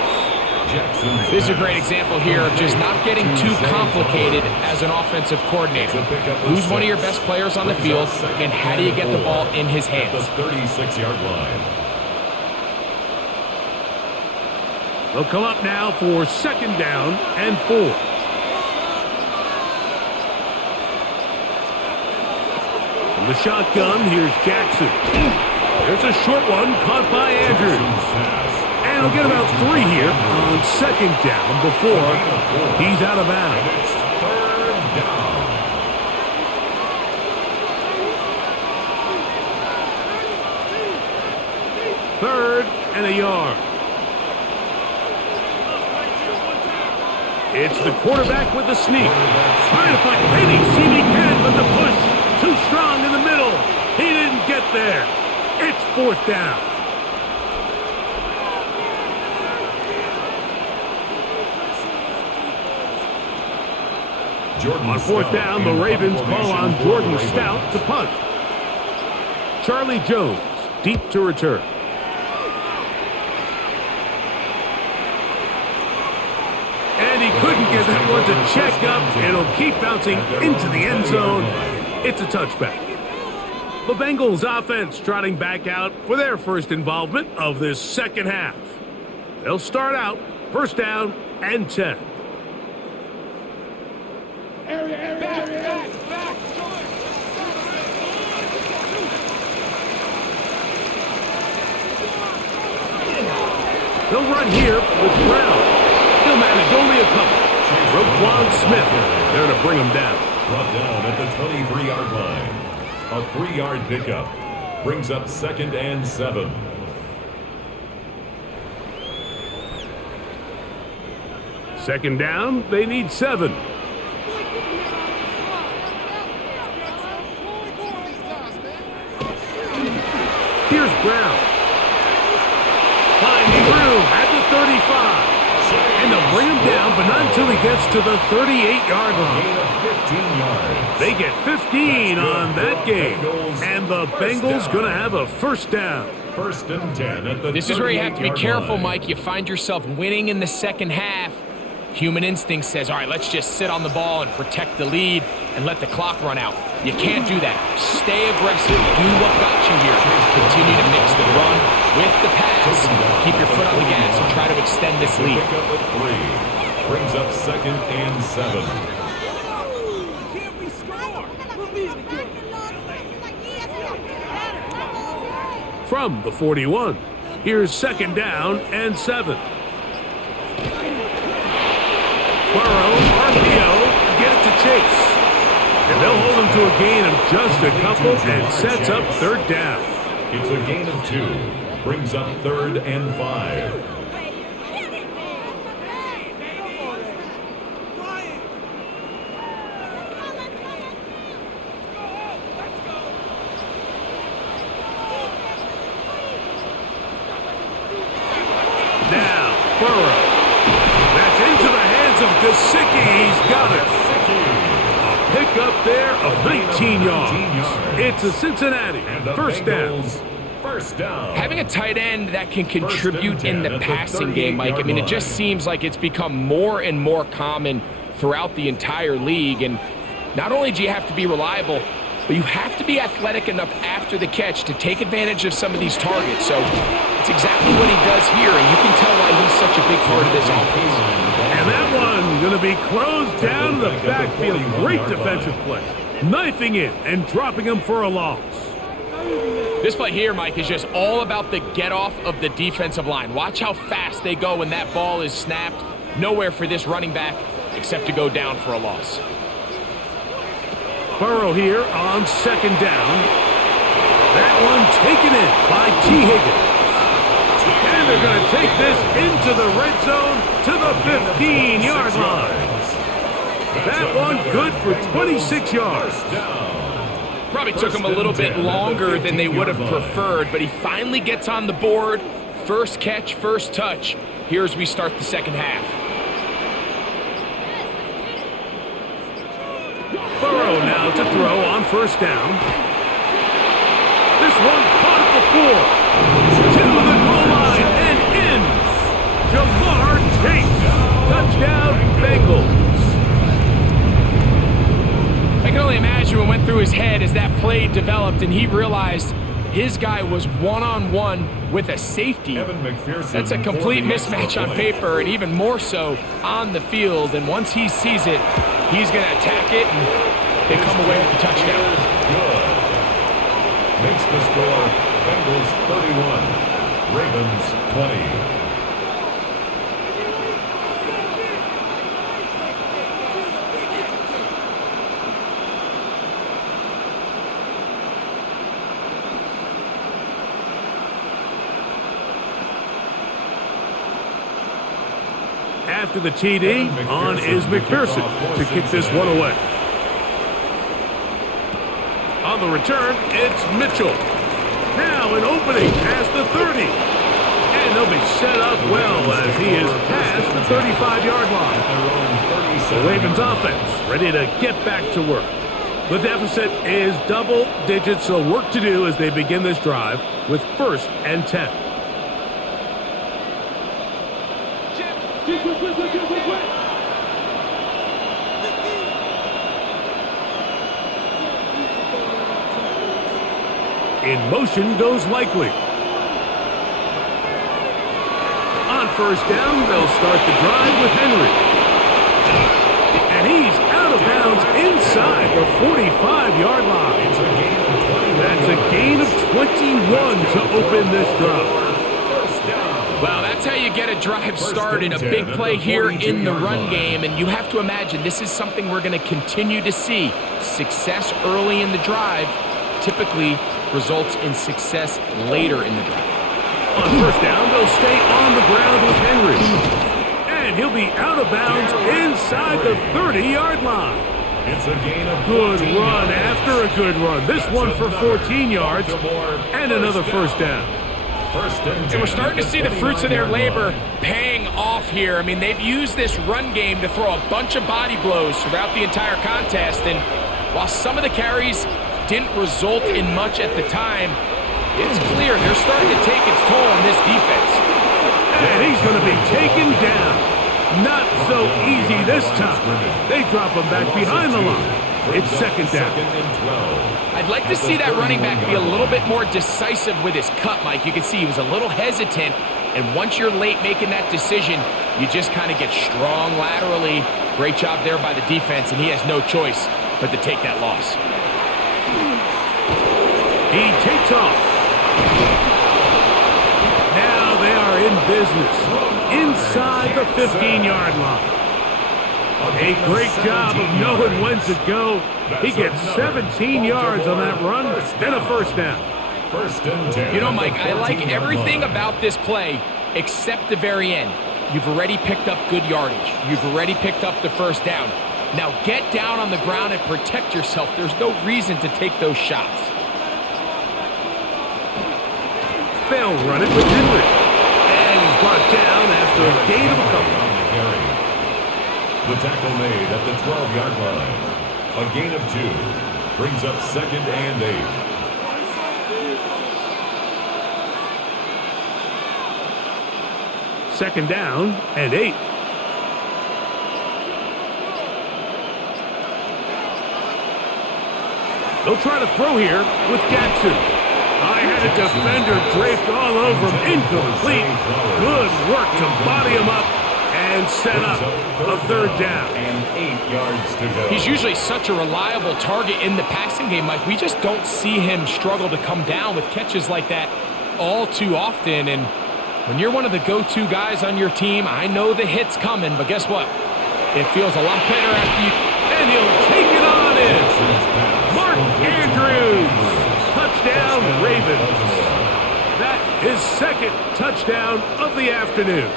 This is a great example here of just not getting too complicated as an offensive coordinator. Who's one of your best players on the field, and how do you get the ball in his hands? 36-yard line. They'll come up now for 2nd down and 4. From the shotgun, here's Jackson. There's a short one caught by Andrews. And he'll get about 3 here on 2nd down before he's out of bounds. It's 3rd down. 3rd and a yard. It's the quarterback with the sneak. Trying to find any seam he can, but the push too strong in the middle. He didn't get there. It's 4th down. On 4th down, the Ravens call on Jordan Stout to punt. Charlie Jones, deep to return. And he couldn't get that one to check up. It'll keep bouncing into the end zone. It's a touchback. The Bengals offense trotting back out for their first involvement of this 2nd half. They'll start out 1st down and 10. They'll run here with Brown. He'll manage only a couple. Roquan Smith there to bring him down. Brought down at the 23-yard line. A 3-yard pickup brings up 2nd and 7. Second down, they need 7. Here's Brown. Finding room at the 35. And they'll bring him down, but not until he gets to the 38-yard line. They get 15 on that game. And the Bengals going to have a 1st down. 1st and 10 at the This is where you have to be careful, Mike. You find yourself winning in the 2nd half. Human instinct says, all right, let's just sit on the ball and protect the lead and let the clock run out. You can't do that. Stay aggressive. Do what got you here. Continue to mix the run with the pass. Keep your foot on the gas and try to extend this lead. Pick up at 3. Brings up 2nd and 7. From the 41, here's 2nd down and 7. Burrow, RPO, get it to Chase. And they'll hold him to a gain of just a couple and sets up 3rd down. It's a gain of 2. Brings up 3rd and 5. Now, Burrow. That's into the hands of Gesicki. He's got it. A pick up there of 19 yards. It's a Cincinnati 1st down. 1st down. Having a tight end that can contribute in the passing game, Mike, I mean, it just seems like it's become more and more common throughout the entire league. And not only do you have to be reliable, but you have to be athletic enough after the catch to take advantage of some of these targets. So it's exactly what he does here, and you can tell why he's such a big part of this offense. And that one going to be closed down in the backfield. Great defensive play. Knifing it and dropping him for a loss. This play here, Mike, is just all about the get-off of the defensive line. Watch how fast they go when that ball is snapped. Nowhere for this running back except to go down for a loss. Burrow here on 2nd down. That one taken in by T. Higgins. And they're going to take this into the red zone to the 15-yard line. That one good for 26 yards. Probably took him a little bit longer than they would have preferred, but he finally gets on the board. First catch, first touch. Here as we start the second half. Burrow now to throw on first down. This one caught at the 4. To the goal line and in. Jamar Chase. Touchdown, Bengals. I can only imagine what went through his head as that play developed and he realized his guy was one-on-one with a safety. That's a complete mismatch on paper and even more so on the field. And once he sees it, he's going to attack it and they come away with the touchdown. Good. Makes the score Bengals 31, Ravens 20. After the TD, on is McPherson to kick this one away. On the return, it's Mitchell. Now an opening past the 30. And they'll be set up well as he is past the 35-yard line. The Ravens offense ready to get back to work. The deficit is double digits, so work to do as they begin this drive with 1st and 10. In motion goes Likely. On first down, they'll start the drive with Henry. And he's out of bounds inside the 45-yard line. That's a gain of 21 to open this drive. Well, that's how you get a drive started, a big play here in the run game, and you have to imagine this is something we're going to continue to see. Success early in the drive typically results in success later in the drive. On first down, they'll stay on the ground with Henry. And he'll be out of bounds inside the 30-yard line. It's a gain of good run after a good run. This one for 14 yards and another first down. And we're starting to see the fruits of their labor paying off here. I mean, they've used this run game to throw a bunch of body blows throughout the entire contest. And while some of the carries didn't result in much at the time, it's clear they're starting to take its toll on this defense. And he's going to be taken down. Not so easy this time. They drop him back behind the line. It's second down. I'd like to see that running back be a little bit more decisive with his cut, Mike. You can see he was a little hesitant, and once you're late making that decision, you just kind of get strong laterally. Great job there by the defense, and he has no choice but to take that loss. He takes off. Now they are in business inside the 15-yard line. A great job of knowing when to go. He gets 17 yards on that run and a first down. You know, Mike, I like everything about this play except the very end. You've already picked up good yardage. You've already picked up the first down. Now get down on the ground and protect yourself. There's no reason to take those shots. They'll run it with Henry. And he's brought down after a gain of a couple. The tackle made at the 12-yard line. A gain of 2. Brings up 2nd and 8. Second down and 8. They'll try to throw here with Jackson. I had a defender draped all over him. Incomplete. Good work to body him up and set up a third down. And 8 yards to go. He's usually such a reliable target in the passing game, Mike. We just don't see him struggle to come down with catches like that all too often. And when you're one of the go-to guys on your team, I know the hit's coming, but guess what? It feels a lot better after you. And he'll take it on in. Mark Andrews. Touchdown, Ravens. That is second touchdown of the afternoon.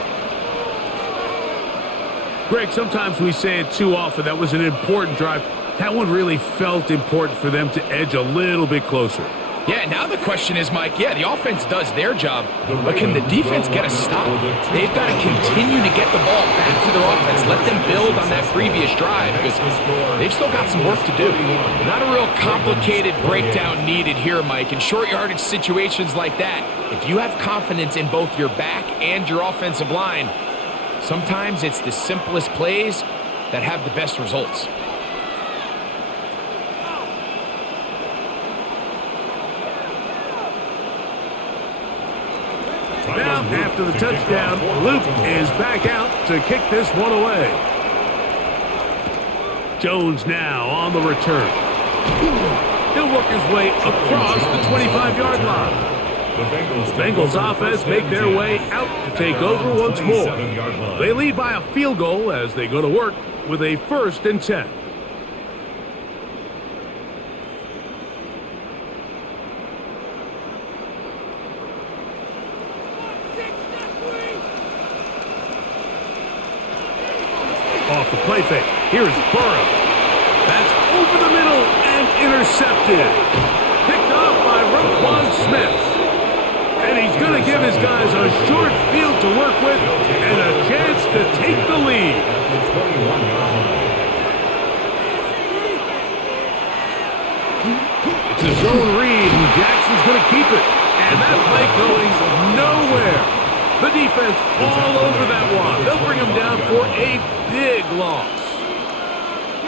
Greg, sometimes we say it too often. That was an important drive. That one really felt important for them to edge a little bit closer. Yeah, now the question is, Mike, the offense does their job, but can the defense get a stop? They've got to continue to get the ball back to their offense. Let them build on that previous drive because they've still got some work to do. Not a real complicated breakdown needed here, Mike. In short yardage situations like that, if you have confidence in both your back and your offensive line, sometimes it's the simplest plays that have the best results. Now, after the touchdown, Luke is back out to kick this one away. Jones now on the return. He'll work his way across the 25-yard line. The Bengals offense make their way out to take over once more. They lead by a field goal as they go to work with a 1st and 10. Off the play fake. Here's Burrow. That's over the middle and intercepted. Picked off by Roquan Smith. And he's going to give his guys a short field to work with and a chance to take the lead. It's a zone read, and Jackson's going to keep it. And that play going nowhere. The defense all over that one. They'll bring him down for a big loss.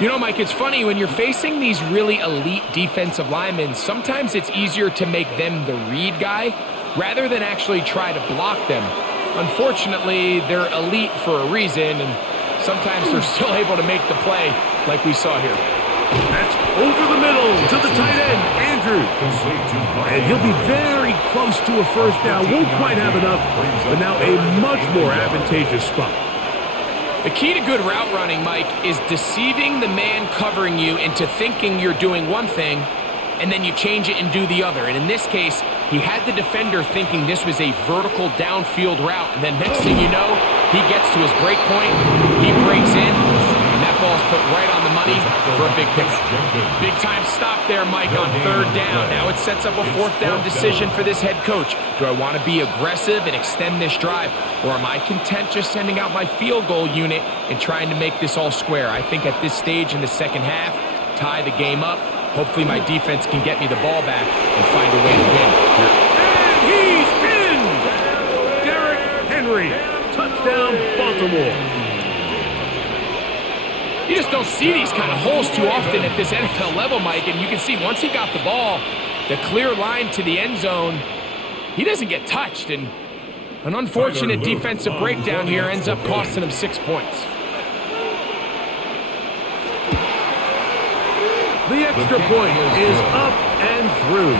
You know, Mike, it's funny, when you're facing these really elite defensive linemen, sometimes it's easier to make them the read guy rather than actually try to block them. Unfortunately, they're elite for a reason, and sometimes they're still able to make the play like we saw here. That's over the middle to the tight end, Andrews. And he'll be very close to a 1st down. Won't quite have enough, but now a much more advantageous spot. The key to good route running, Mike, is deceiving the man covering you into thinking you're doing one thing, and then you change it and do the other. And in this case, he had the defender thinking this was a vertical downfield route, and then next thing you know, he gets to his break point, he breaks in, and that ball's put right on the money for a big pickup. Big time stop there, Mike, on 3rd down. Now it sets up a 4th down decision for this head coach. Do I want to be aggressive and extend this drive, or am I content just sending out my field goal unit and trying to make this all square? I think at this stage in the second half, tie the game up. Hopefully my defense can get me the ball back and find a way to win here. And he's in! Derrick Henry, touchdown Baltimore. You just don't see these kind of holes too often at this NFL level, Mike, and you can see once he got the ball, the clear line to the end zone, he doesn't get touched, and an unfortunate defensive breakdown here ends up costing him 6 points. The extra point is up and through,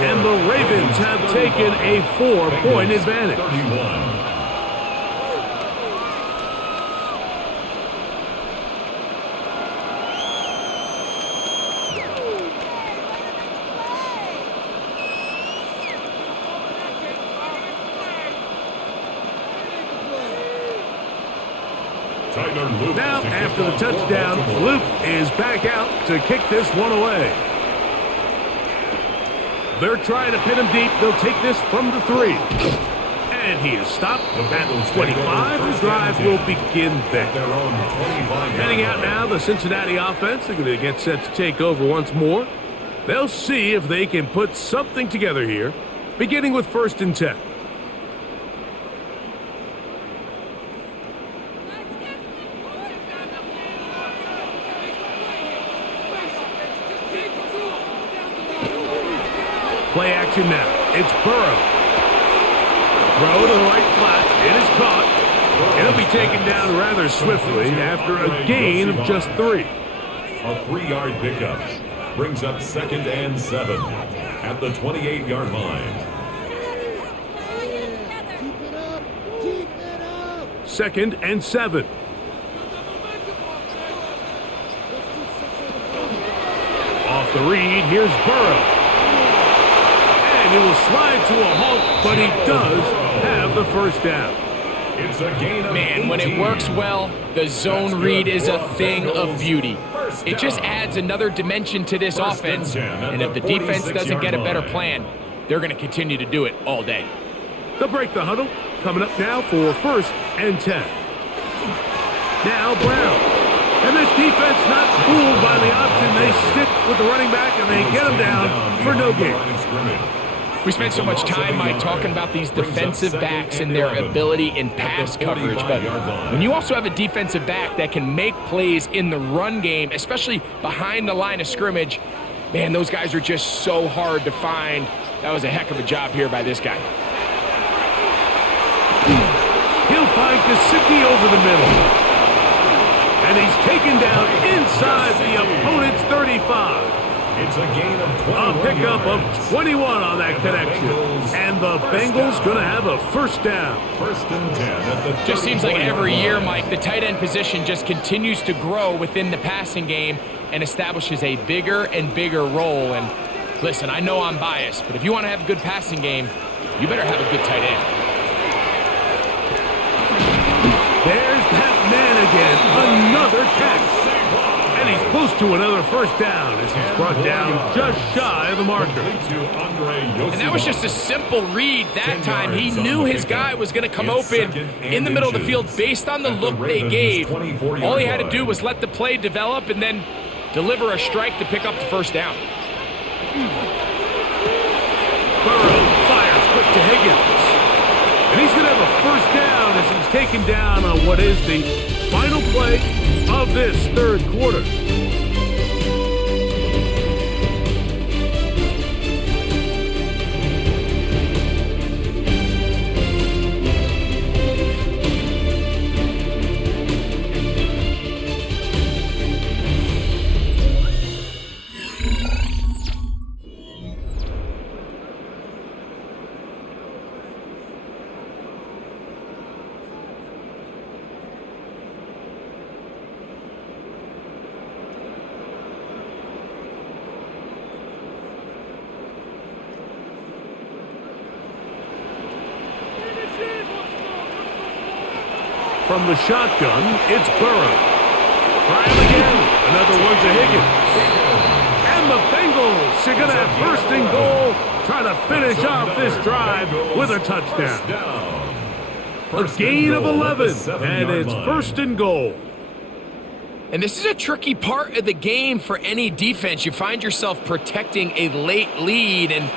and the Ravens have taken a 4-point advantage. Now, after the touchdown, Luke is back out to kick this one away. They're trying to pin him deep. They'll take this from the 3. And he is stopped at the 25. The drive will begin there. Heading out now, the Cincinnati offense. They're going to get set to take over once more. They'll see if they can put something together here, beginning with 1st and 10. Play action now. It's Burrow. Throw to the right flat. It is caught. It'll be taken down rather swiftly after a gain of just 3. A 3-yard pickup brings up 2nd and 7 at the 28-yard line. 2nd and 7. Off the read, here's Burrow. And he will slide to a halt, but he does have the 1st down. It's a gain of Man, when it works well, the zone read is a thing of beauty. It just adds another dimension to this offense, and if the defense doesn't get a better plan, they're going to continue to do it all day. They'll break the huddle. Coming up now for 1st and 10. Now Brown. And this defense not fooled by the option. They stick with the running back, and they get him down for no gain. We spent so much time, Mike, talking about these defensive backs and their ability in pass coverage, but when you also have a defensive back that can make plays in the run game, especially behind the line of scrimmage, man, those guys are just so hard to find. That was a heck of a job here by this guy. He'll find Gesicki over the middle. And he's taken down inside the opponent's 35. It's a gain of 21 A pickup yards. of 21 on that connection. And the Bengals going to have a 1st down. 1st and 10 at the Just seems like every 34-yard year, line. Mike, the tight end position just continues to grow within the passing game and establishes a bigger and bigger role. And listen, I know I'm biased, but if you want to have a good passing game, you better have a good tight end. There's that man again. Another catch. And he's close to another 1st down as he's brought down just shy of the marker. And that was just a simple read that time. He knew his guy was going to come open in the middle of the field based on the look they gave. All he had to do was let the play develop and then deliver a strike to pick up the 1st down. Burrow fires quick to Higgins. And he's going to have a 1st down as he's taken down on what is the final play of this 3rd quarter. From the shotgun, it's Burrow. Try him again. Another one to Higgins. And the Bengals are going to have 1st and goal, trying to finish off this drive with a touchdown. A gain of 11, and it's 1st and goal. And this is a tricky part of the game for any defense. You find yourself protecting a late lead, and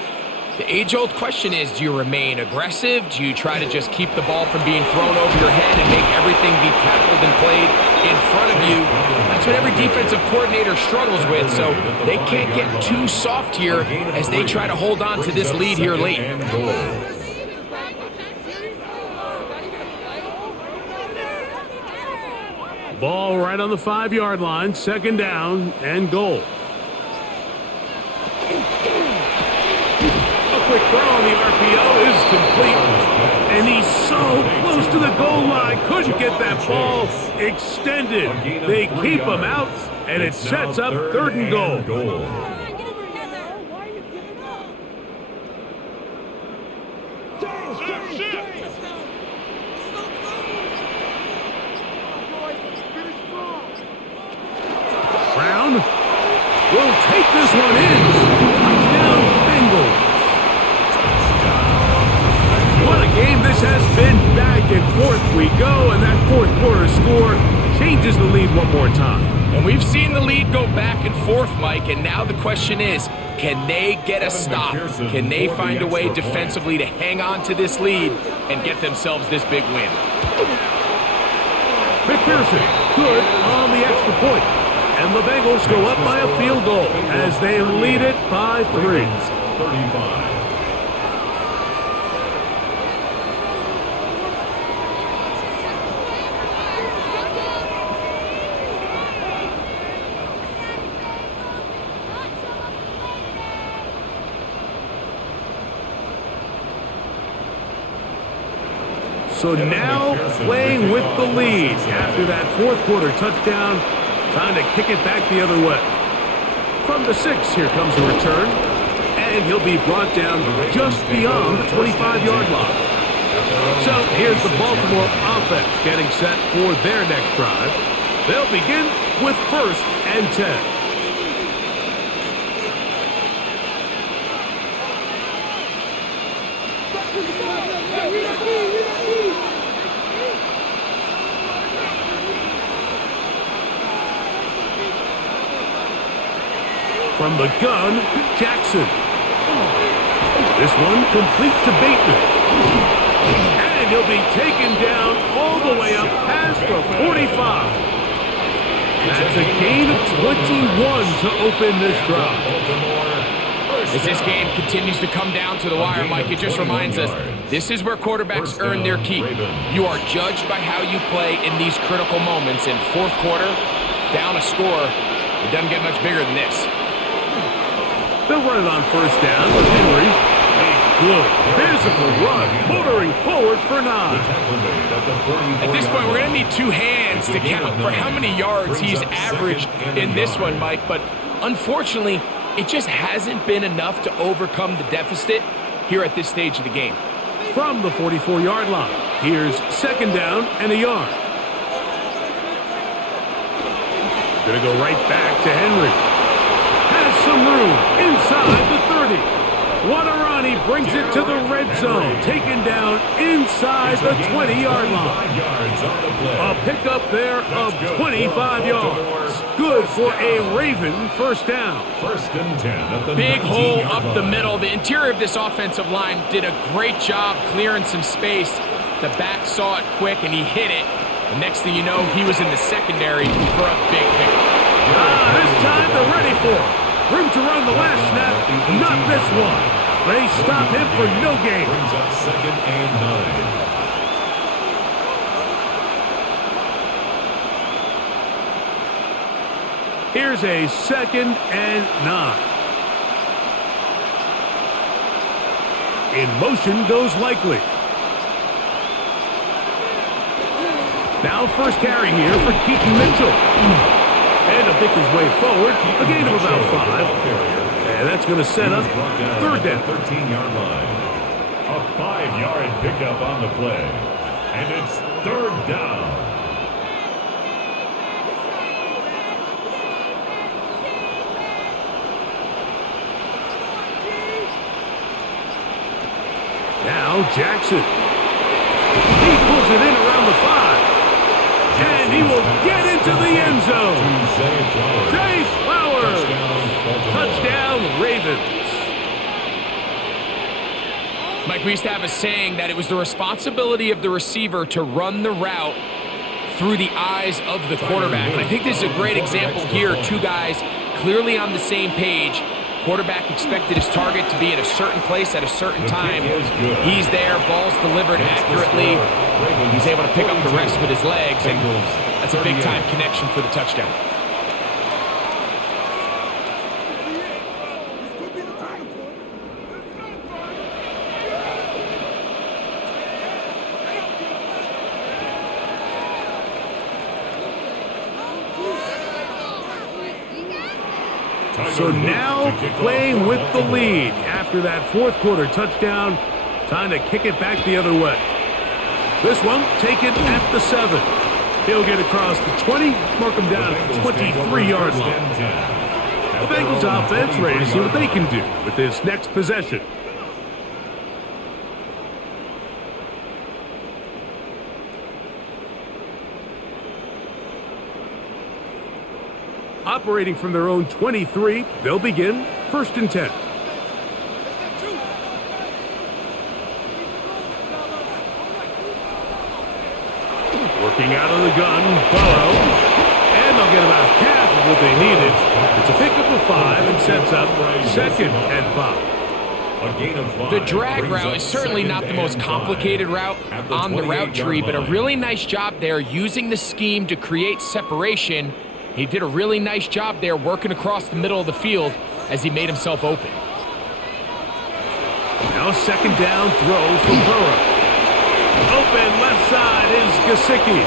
the age-old question is, do you remain aggressive? Do you try to just keep the ball from being thrown over your head and make everything be tackled and played in front of you? That's what every defensive coordinator struggles with, so they can't get too soft here as they try to hold on to this lead here late. Ball right on the 5-yard line, 2nd down and goal. Quick throw on the RPO is complete, and he's so close to the goal line, couldn't get that ball extended. They keep him out, and it sets up 3rd and goal. Brown will take this one in. Touchdown, Bengals. What a game this has been. Back and forth we go, and that 4th quarter score changes the lead one more time. And we've seen the lead go back and forth, Mike, and now the question is, can they get a stop? Can they find a way defensively to hang on to this lead and get themselves this big win? McPherson, good on the extra point. And the Bengals go up by a field goal as they lead it by 3. 35. So now playing with the lead after that 4th quarter touchdown, trying to kick it back the other way. From the 6, here comes a return, and he'll be brought down just beyond the 25-yard line. So Here's the Baltimore offense getting set for their next drive. They'll begin with 1st and 10. From the gun, Jackson. This one complete to Bateman. And he'll be taken down all the way up past the 45. That's a gain of 21 to open this drive. As this game continues to come down to the wire, Mike, it just reminds us, this is where quarterbacks earn their keep. You are judged by how you play in these critical moments. In 4th quarter, down a score, it doesn't get much bigger than this. They'll run it on 1st down with Henry. A good physical run, motoring forward for 9. At this point, we're going to need 2 hands to count for how many yards he's averaged in this one, Mike. But unfortunately, it just hasn't been enough to overcome the deficit here at this stage of the game. From the 44-yard line, here's 2nd down and a yard. Going to go right back to Henry. Has some room inside the 30. What a run. He brings it to the red zone. Taken down inside the 20-yard line. A pickup there of 25 yards. Good for a Raven 1st down. 1st and 10 at the big hole up the middle. The interior of this offensive line did a great job clearing some space. The back saw it quick, and he hit it. The next thing you know, he was in the secondary for a big pickup. This time they're ready for it. Room to run the last snap, not this one. They stop him for no gain. Brings up 2nd and 9. Here's a 2nd and 9. In motion goes Likely. Now 1st carry here for Keaton Mitchell. And he'll pick his way forward, a gain of about 5. And that's going to set up 3rd down. 13-yard line. A 5-yard pickup on the play. And it's 3rd down. Now Jackson. He pulls it in around the 5. And he will get into the end zone. Zay Flowers. Touchdown, Ravens. Mike, we used to have a saying that it was the responsibility of the receiver to run the route through the eyes of the quarterback. And I think this is a great example here. 2 guys clearly on the same page. Quarterback expected his target to be at a certain place at a certain time. He's there, ball's delivered accurately. He's able to pick up the rest with his legs, and that's a big-time connection for the touchdown. So now playing with the lead after that 4th quarter touchdown. Time to kick it back the other way. This one taken at the 7. He'll get across the 20, mark him down at the 23-yard line. The Bengals offense ready to see what they can do with this next possession. Operating from their own 23, they'll begin 1st and 10. Working out of the gun, Burrow. And they'll get about half of what they needed. It's a pickup of 5 and sets up 2nd and 5. The drag route is certainly not the most complicated route on the route tree, but a really nice job there using the scheme to create separation. He did a really nice job there working across the middle of the field as he made himself open. Now 2nd down throw from Burrow. Open left side is Gesicki.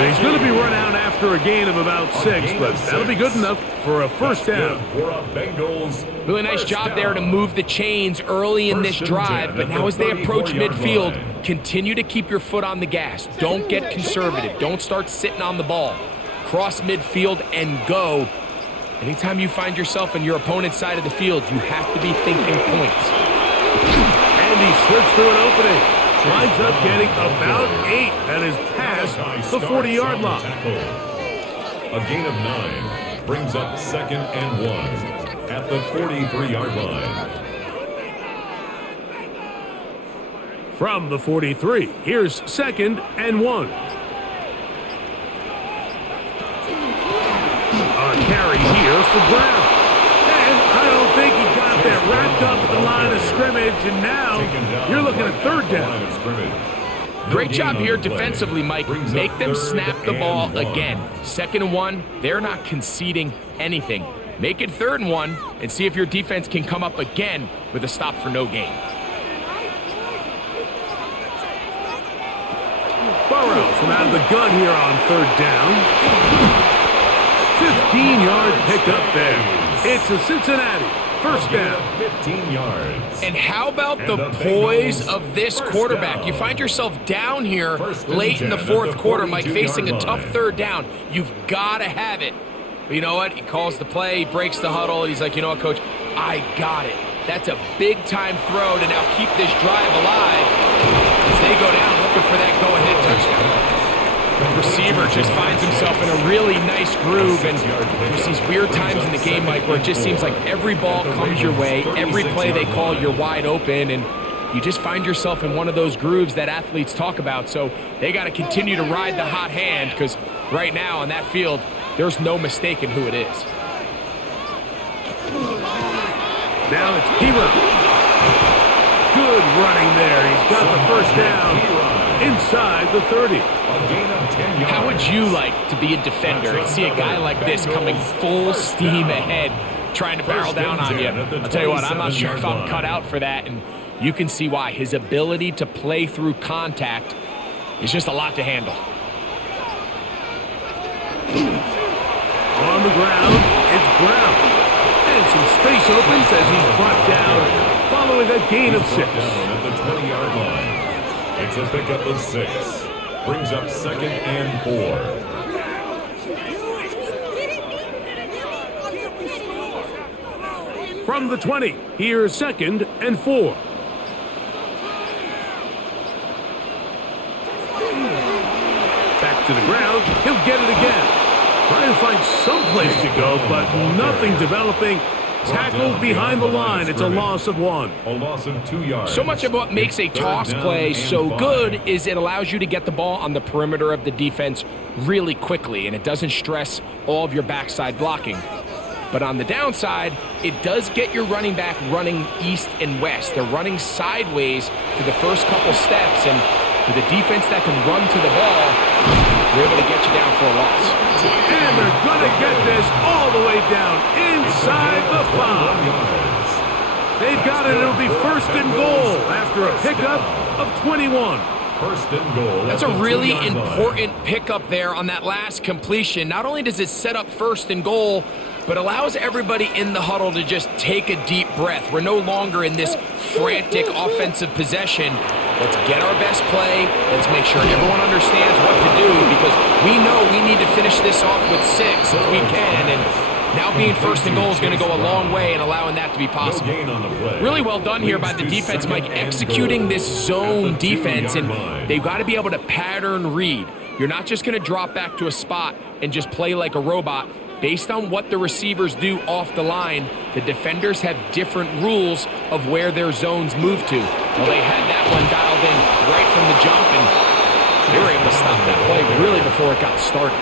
And he's going to be run out after a gain of about 6, but that'll be good enough for a first down. For a Bengals. Really nice job there to move the chains early in this drive, but now as they approach midfield, continue to keep your foot on the gas. Don't get conservative. Don't start sitting on the ball. Cross midfield and go. Anytime you find yourself on your opponent's side of the field, you have to be thinking points. And he slips through an opening. Winds up getting about 8. That is past the 40-yard line. A gain of 9 brings up 2nd and 1 at the 43-yard line. From the 43, here's 2nd and 1. A carry here for Brown. And I don't think he got that wrapped up at the line of scrimmage, and now you're looking at 3rd down. Great job here defensively, Mike. Make them snap the ball again. 2nd and 1, they're not conceding anything. Make it 3rd and 1 and see if your defense can come up again with a stop for no gain. Burrows from out of the gun here on 3rd down. 15-yard pickup there. It's a Cincinnati first down. 15 yards. And how about the poise of this quarterback? You find yourself down here late in the 4th quarter, Mike, facing a tough 3rd down. You've got to have it. But you know what? He calls the play, he breaks the huddle. He's like, you know what, Coach? I got it. That's a big-time throw to now keep this drive alive as they go down looking for that go-ahead touchdown. The receiver just finds himself in a really nice groove, and there's these weird times in the game, Mike, where it just seems like every ball comes your way, every play they call, you're wide open, and you just find yourself in one of those grooves that athletes talk about. So they got to continue to ride the hot hand, because right now on that field, there's no mistaking who it is. Now it's Hero. Good running there. He's got the first down inside the 30. How would you like to be a defender and see a guy like this coming full steam ahead, trying to barrel down on you? I'll tell you what, I'm not sure if I'm cut out for that, and you can see why. His ability to play through contact is just a lot to handle. On the ground, it's Brown. And some space opens as he's brought down following a gain of 6. At the 20-yard line. It's a pickup of 6. Brings up 2nd and 4. From the 20, here's 2nd and 4. Back to the ground, he'll get it again. Trying to find some place to go, but nothing developing. Tackled behind the line. It's a loss of 1. A loss of 2 yards. So much of what makes a toss play so good is it allows you to get the ball on the perimeter of the defense really quickly, and it doesn't stress all of your backside blocking. But on the downside, it does get your running back running east and west. They're running sideways for the first couple steps, and with a defense that can run to the ball, they're able to get you down for a loss. And they're going to get this all the way down inside the 5. They've got it. It'll be 1st and goal after a pickup of 21. 1st and goal. That's a really important pickup there on that last completion. Not only does it set up 1st and goal, but allows everybody in the huddle to just take a deep breath. We're no longer in this frantic offensive possession. Let's get our best play. Let's make sure everyone understands what to do, because we know we need to finish this off with 6 if we can. And now being 1st and goal is going to go a long way in allowing that to be possible. Really well done here by the defense, Mike, executing this zone defense, and they've got to be able to pattern read. You're not just going to drop back to a spot and just play like a robot. Based on what the receivers do off the line, the defenders have different rules of where their zones move to. Well, they had that one dialed in right from the jump, and they were able to stop that play really before it got started.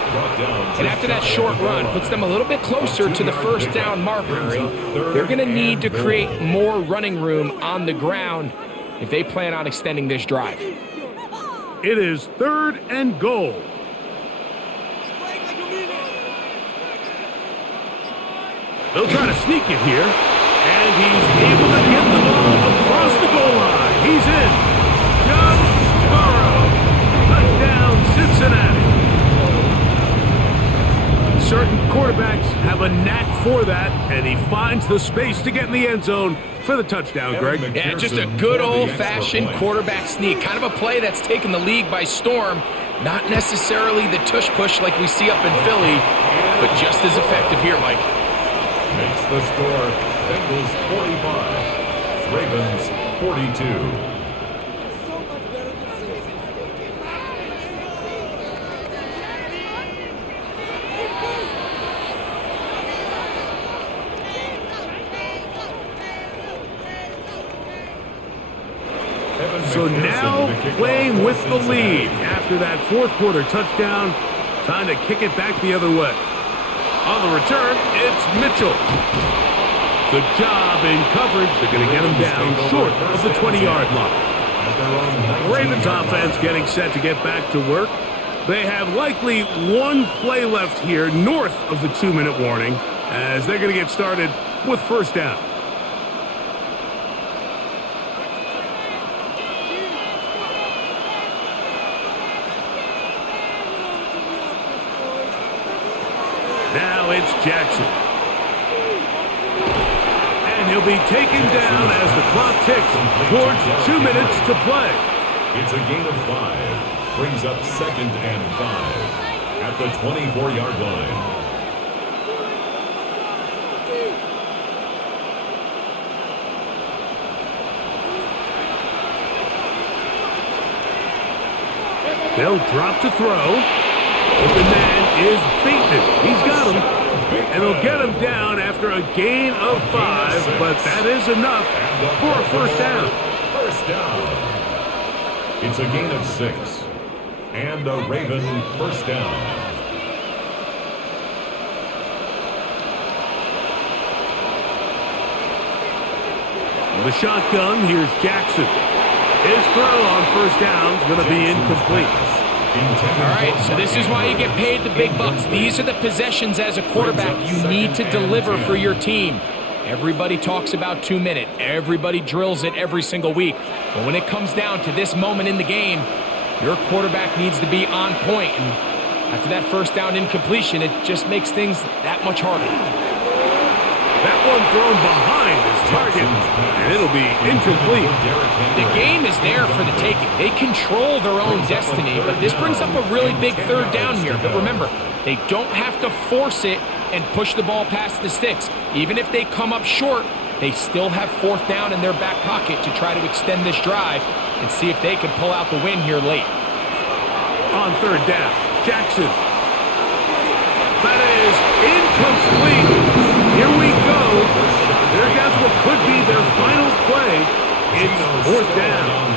And after that short run, puts them a little bit closer to the 1st down marker, and they're going to need to create more running room on the ground if they plan on extending this drive. It is 3rd and goal. They'll try to sneak it here, and he's able to get the ball across the goal line. He's in. John Burrow. Touchdown, Cincinnati. before that, and he finds the space to get in the end zone for the touchdown, Greg. Yeah, just a good old-fashioned quarterback sneak. Kind of a play that's taken the league by storm. Not necessarily the tush-push like we see up in Philly, but just as effective here, Mike. Makes the score Bengals 45, Ravens 42. So now playing with the lead after that fourth quarter touchdown. Time to kick it back the other way. On the return, it's Mitchell. Good job in coverage. They're going to get him down short of the 20-yard line. The Ravens offense getting set to get back to work. They have likely one play left here north of the 2-minute warning as they're going to get started with first down. Now it's Jackson. And he'll be taken down as the clock ticks towards 2 minutes to play. It's a gain of 5. Brings up 2nd and 5 at the 24-yard line. They'll drop to throw. Open man is Bateman. He's got him. And he'll get him down after a gain of 5, but that is enough for a first down. First down. It's a gain of 6. And a Raven first down. The shotgun, here's Jackson. His throw on first down is going to be incomplete. All right, so this is why you get paid the big bucks. These are the possessions as a quarterback you need to deliver for your team. Everybody talks about 2 minute. Everybody drills it every single week. But when it comes down to this moment in the game, your quarterback needs to be on point. And after that first down incompletion, it just makes things that much harder. That one thrown behind his target, and it'll be incomplete. The game is there for the taking. They control their own destiny, but this brings up a really big third down here. But remember, they don't have to force it and push the ball past the sticks. Even if they come up short, they still have fourth down in their back pocket to try to extend this drive and see if they can pull out the win here late. On third down, Jackson. That is incomplete. Here we go. There goes what could be their final play. It's fourth down.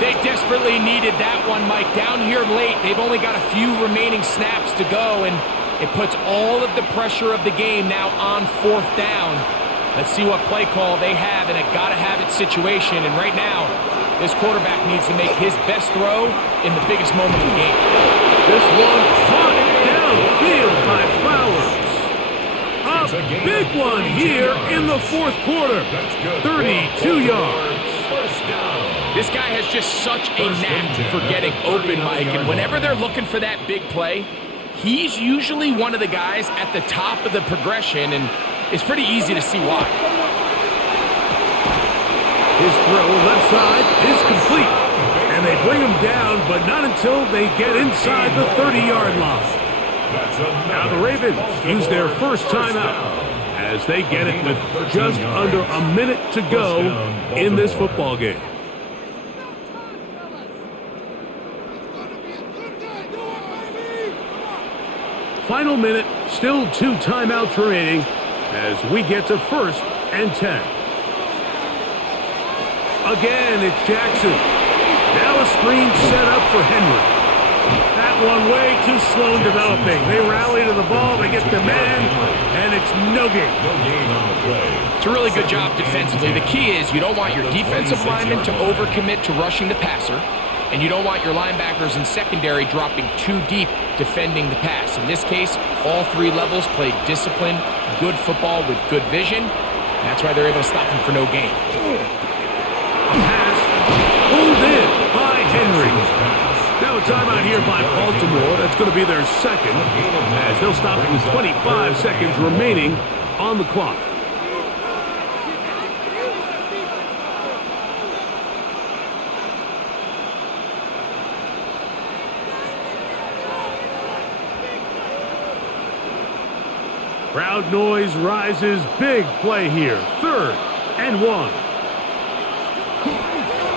They desperately needed that one, Mike. Down here late, they've only got a few remaining snaps to go, and it puts all of the pressure of the game now on fourth down. Let's see what play call they have in a gotta-have-it situation. And right now, this quarterback needs to make his best throw in the biggest moment of the game. This one caught downfield by Flowers. A big one here in the fourth quarter. 32 yards. This guy has just such a knack for getting open, Mike. And whenever they're looking for that big play, he's usually one of the guys at the top of the progression, and it's pretty easy to see why. His throw left side is complete. And they bring him down, but not until they get inside the 30-yard line. Now the Ravens use their first timeout as they get it with just under a minute to go in this football game. Final minute, still 2 timeouts remaining as we get to 1st and 10. Again, it's Jackson. Now a screen set up for Henry. That one way too slow in developing. They rally to the ball, they get the man, and it's no gain. It's a really good job defensively. The key is you don't want your defensive linemen to overcommit to rushing the passer, and you don't want your linebackers in secondary dropping too deep defending the pass. In this case, all 3 levels played disciplined, good football with good vision. That's why they're able to stop them for no gain. A pass pulled in by Henry. Now it's timeout here by Baltimore. That's going to be their second, as they'll stop it with 25 seconds remaining on the clock. Crowd noise rises. Big play here. 3rd and 1.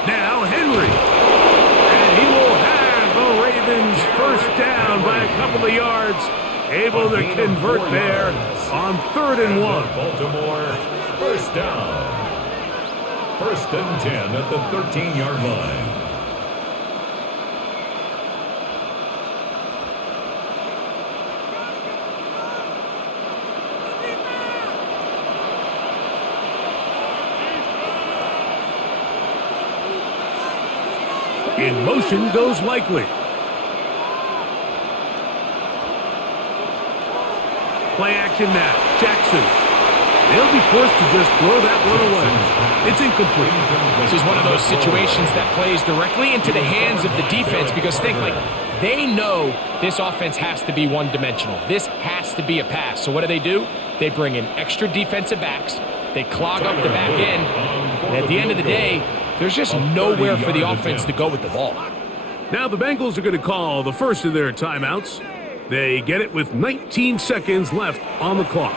Now Henry. And he will have the Ravens first down by a couple of yards. Able to convert there on 3rd and 1. Baltimore, first down. 1st and 10 at the 13-yard line. In motion goes Likely. Play action now. Jackson. They'll be forced to just throw that one away. It's incomplete. This is one of those situations that plays directly into the hands of the defense because think, like, they know this offense has to be one-dimensional. This has to be a pass. So what do? They bring in extra defensive backs. They clog up the back end. And at the end of the day, there's just nowhere for the offense to go with the ball. Now the Bengals are going to call the first of their timeouts. They get it with 19 seconds left on the clock.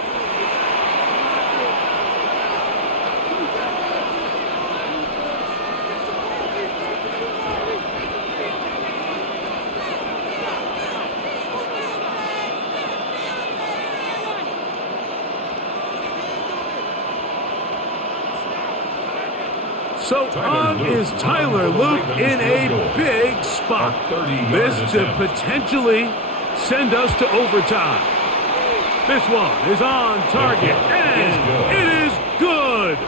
So on is Tyler Luke in a big spot. This to potentially send us to overtime. This one is on target, and it is good.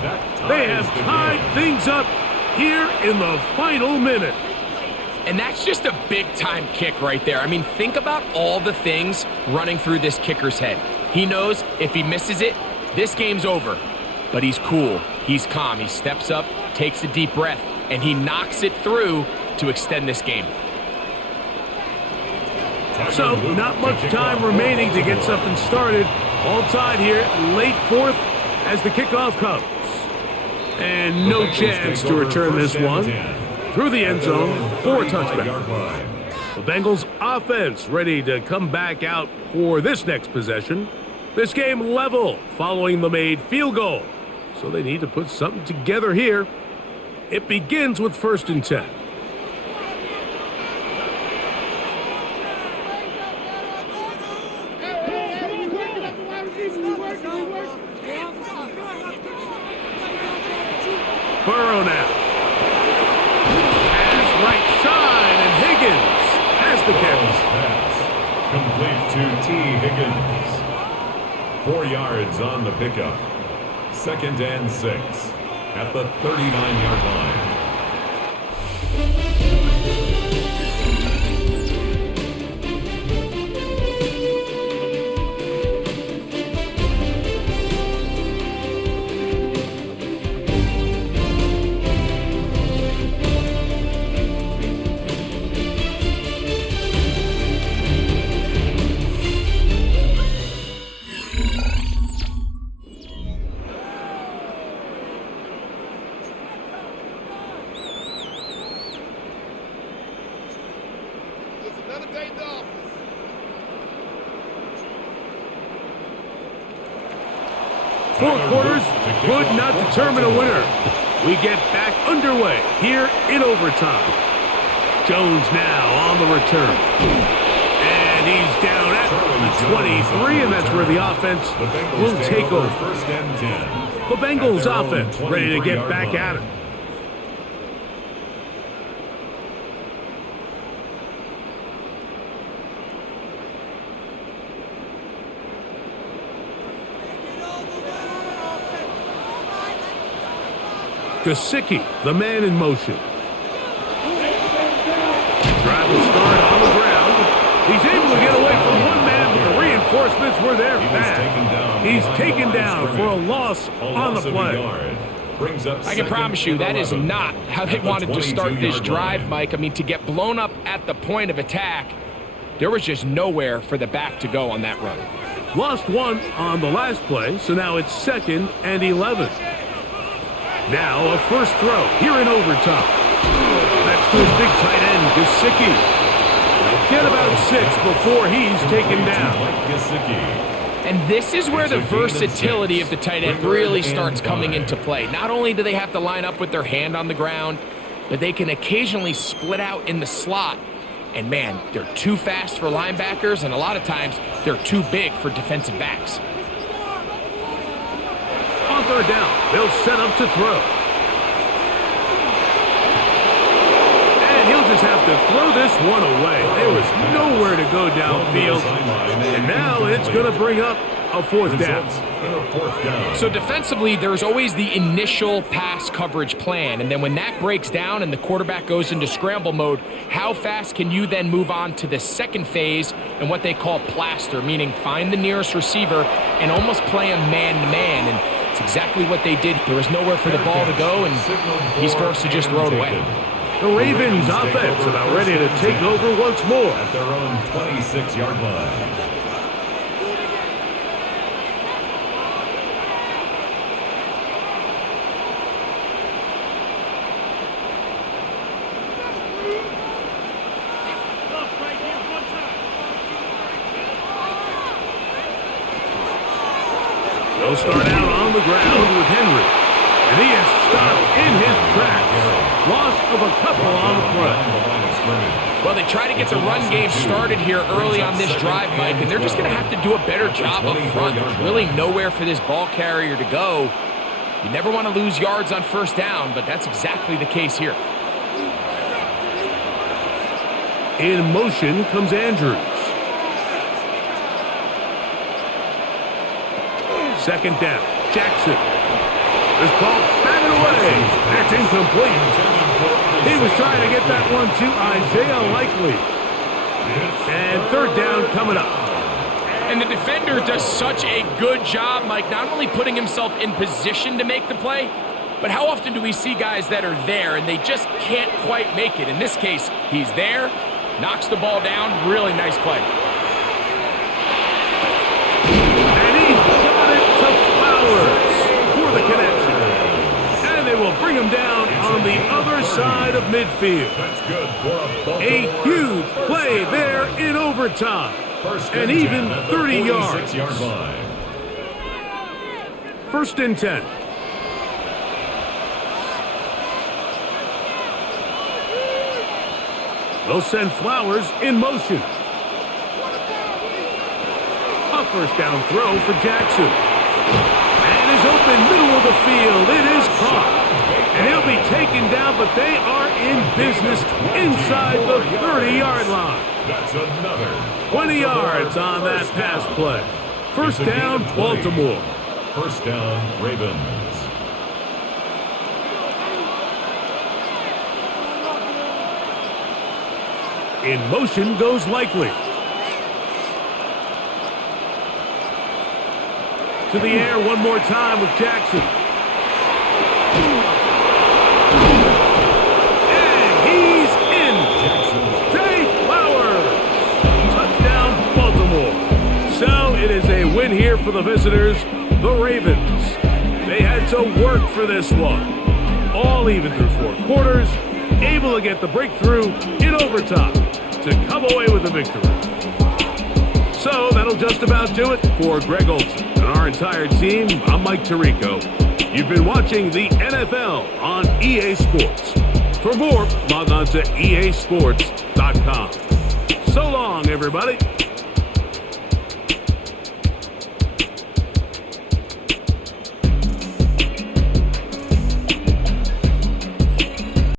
They have tied things up here in the final minute. And that's just a big-time kick right there. I mean, think about all the things running through this kicker's head. He knows if he misses it, this game's over. But he's cool. He's calm. He steps up, takes a deep breath, and he knocks it through to extend this game. So, not much time remaining to get something started. All tied here, late 4th as the kickoff comes. And no chance to return this one through the end zone for a touchback. The Bengals offense ready to come back out for this next possession. This game level following the made field goal. So they need to put something together here. It begins with 1st and 10. Burrow now. Pass right side, and Higgins has the catch. Pass complete to T. Higgins. 4 yards on the pickup. 2nd and 6 at the 39-yard line. Four quarters could not determine a winner. We get back underway here in overtime. Jones now on the return. And he's down at the 23, and that's where the offense will take over. The Bengals offense ready to get back at it. Gesicki, the man in motion. Drive will start on the ground. He's able to get away from one man, but the reinforcements were there fast. He's taken down for a loss on the play. brings up I can promise you that is not how they wanted to start this drive, Mike. I mean, to get blown up at the point of attack, there was just nowhere for the back to go on that run. Lost one on the last play, so now it's 2nd and 11. Now a first throw here in overtime. That's to his big tight end, Gesicki. They'll get about 6 before he's taken down. And this is where the versatility of the tight end really starts coming into play. Not only do they have to line up with their hand on the ground, but they can occasionally split out in the slot. And man, they're too fast for linebackers, and a lot of times they're too big for defensive backs. On third down, they'll set up to throw. And he'll just have to throw this one away. There was nowhere to go downfield. And now it's going to bring up a fourth down. So defensively, there's always the initial pass coverage plan. And then when that breaks down and the quarterback goes into scramble mode, how fast can you then move on to the second phase and what they call plaster, meaning find the nearest receiver and almost play him man-to-man. And it's exactly what they did. There was nowhere for the ball to go, and he's forced to just throw it away. The Ravens offense about ready to take over once more. At their own 26-yard line. They'll start out on the ground with Henry. And he is stopped in his tracks. Loss of a couple on the play. Well, they try to get the run game started here early on this drive, Mike, and they're just going to have to do a better job up front. There's really nowhere for this ball carrier to go. You never want to lose yards on first down, but that's exactly the case here. In motion comes Andrews. Second down, Jackson. This ball batted away. That's incomplete. He was trying to get that one to Isaiah Likely. And third down coming up. And the defender does such a good job, Mike, not only putting himself in position to make the play, but how often do we see guys that are there and they just can't quite make it? In this case, he's there, knocks the ball down, really nice play. And he's got it to Flowers for the connection. And they will bring him down on the other side of midfield. A huge play there in overtime. And even 30 yards. First and 10. They'll send Flowers in motion. A first down throw for Jackson. And is open middle of the field. It is caught. And he'll be taken down, but they are in business inside the 30-yard line. That's another 20 yards on that pass play. First down, Baltimore. First down, Ravens. In motion goes Likely. To the air one more time with Jackson. And he's in. Zay Flowers. Touchdown, Baltimore. So it is a win here for the visitors, the Ravens. They had to work for this one. All even through 4 quarters. Able to get the breakthrough in overtime to come away with the victory. So that'll just about do it for Greg Olson and our entire team. I'm Mike Tirico. You've been watching the NFL on EA Sports. For more, log on to easports.com. So long, everybody.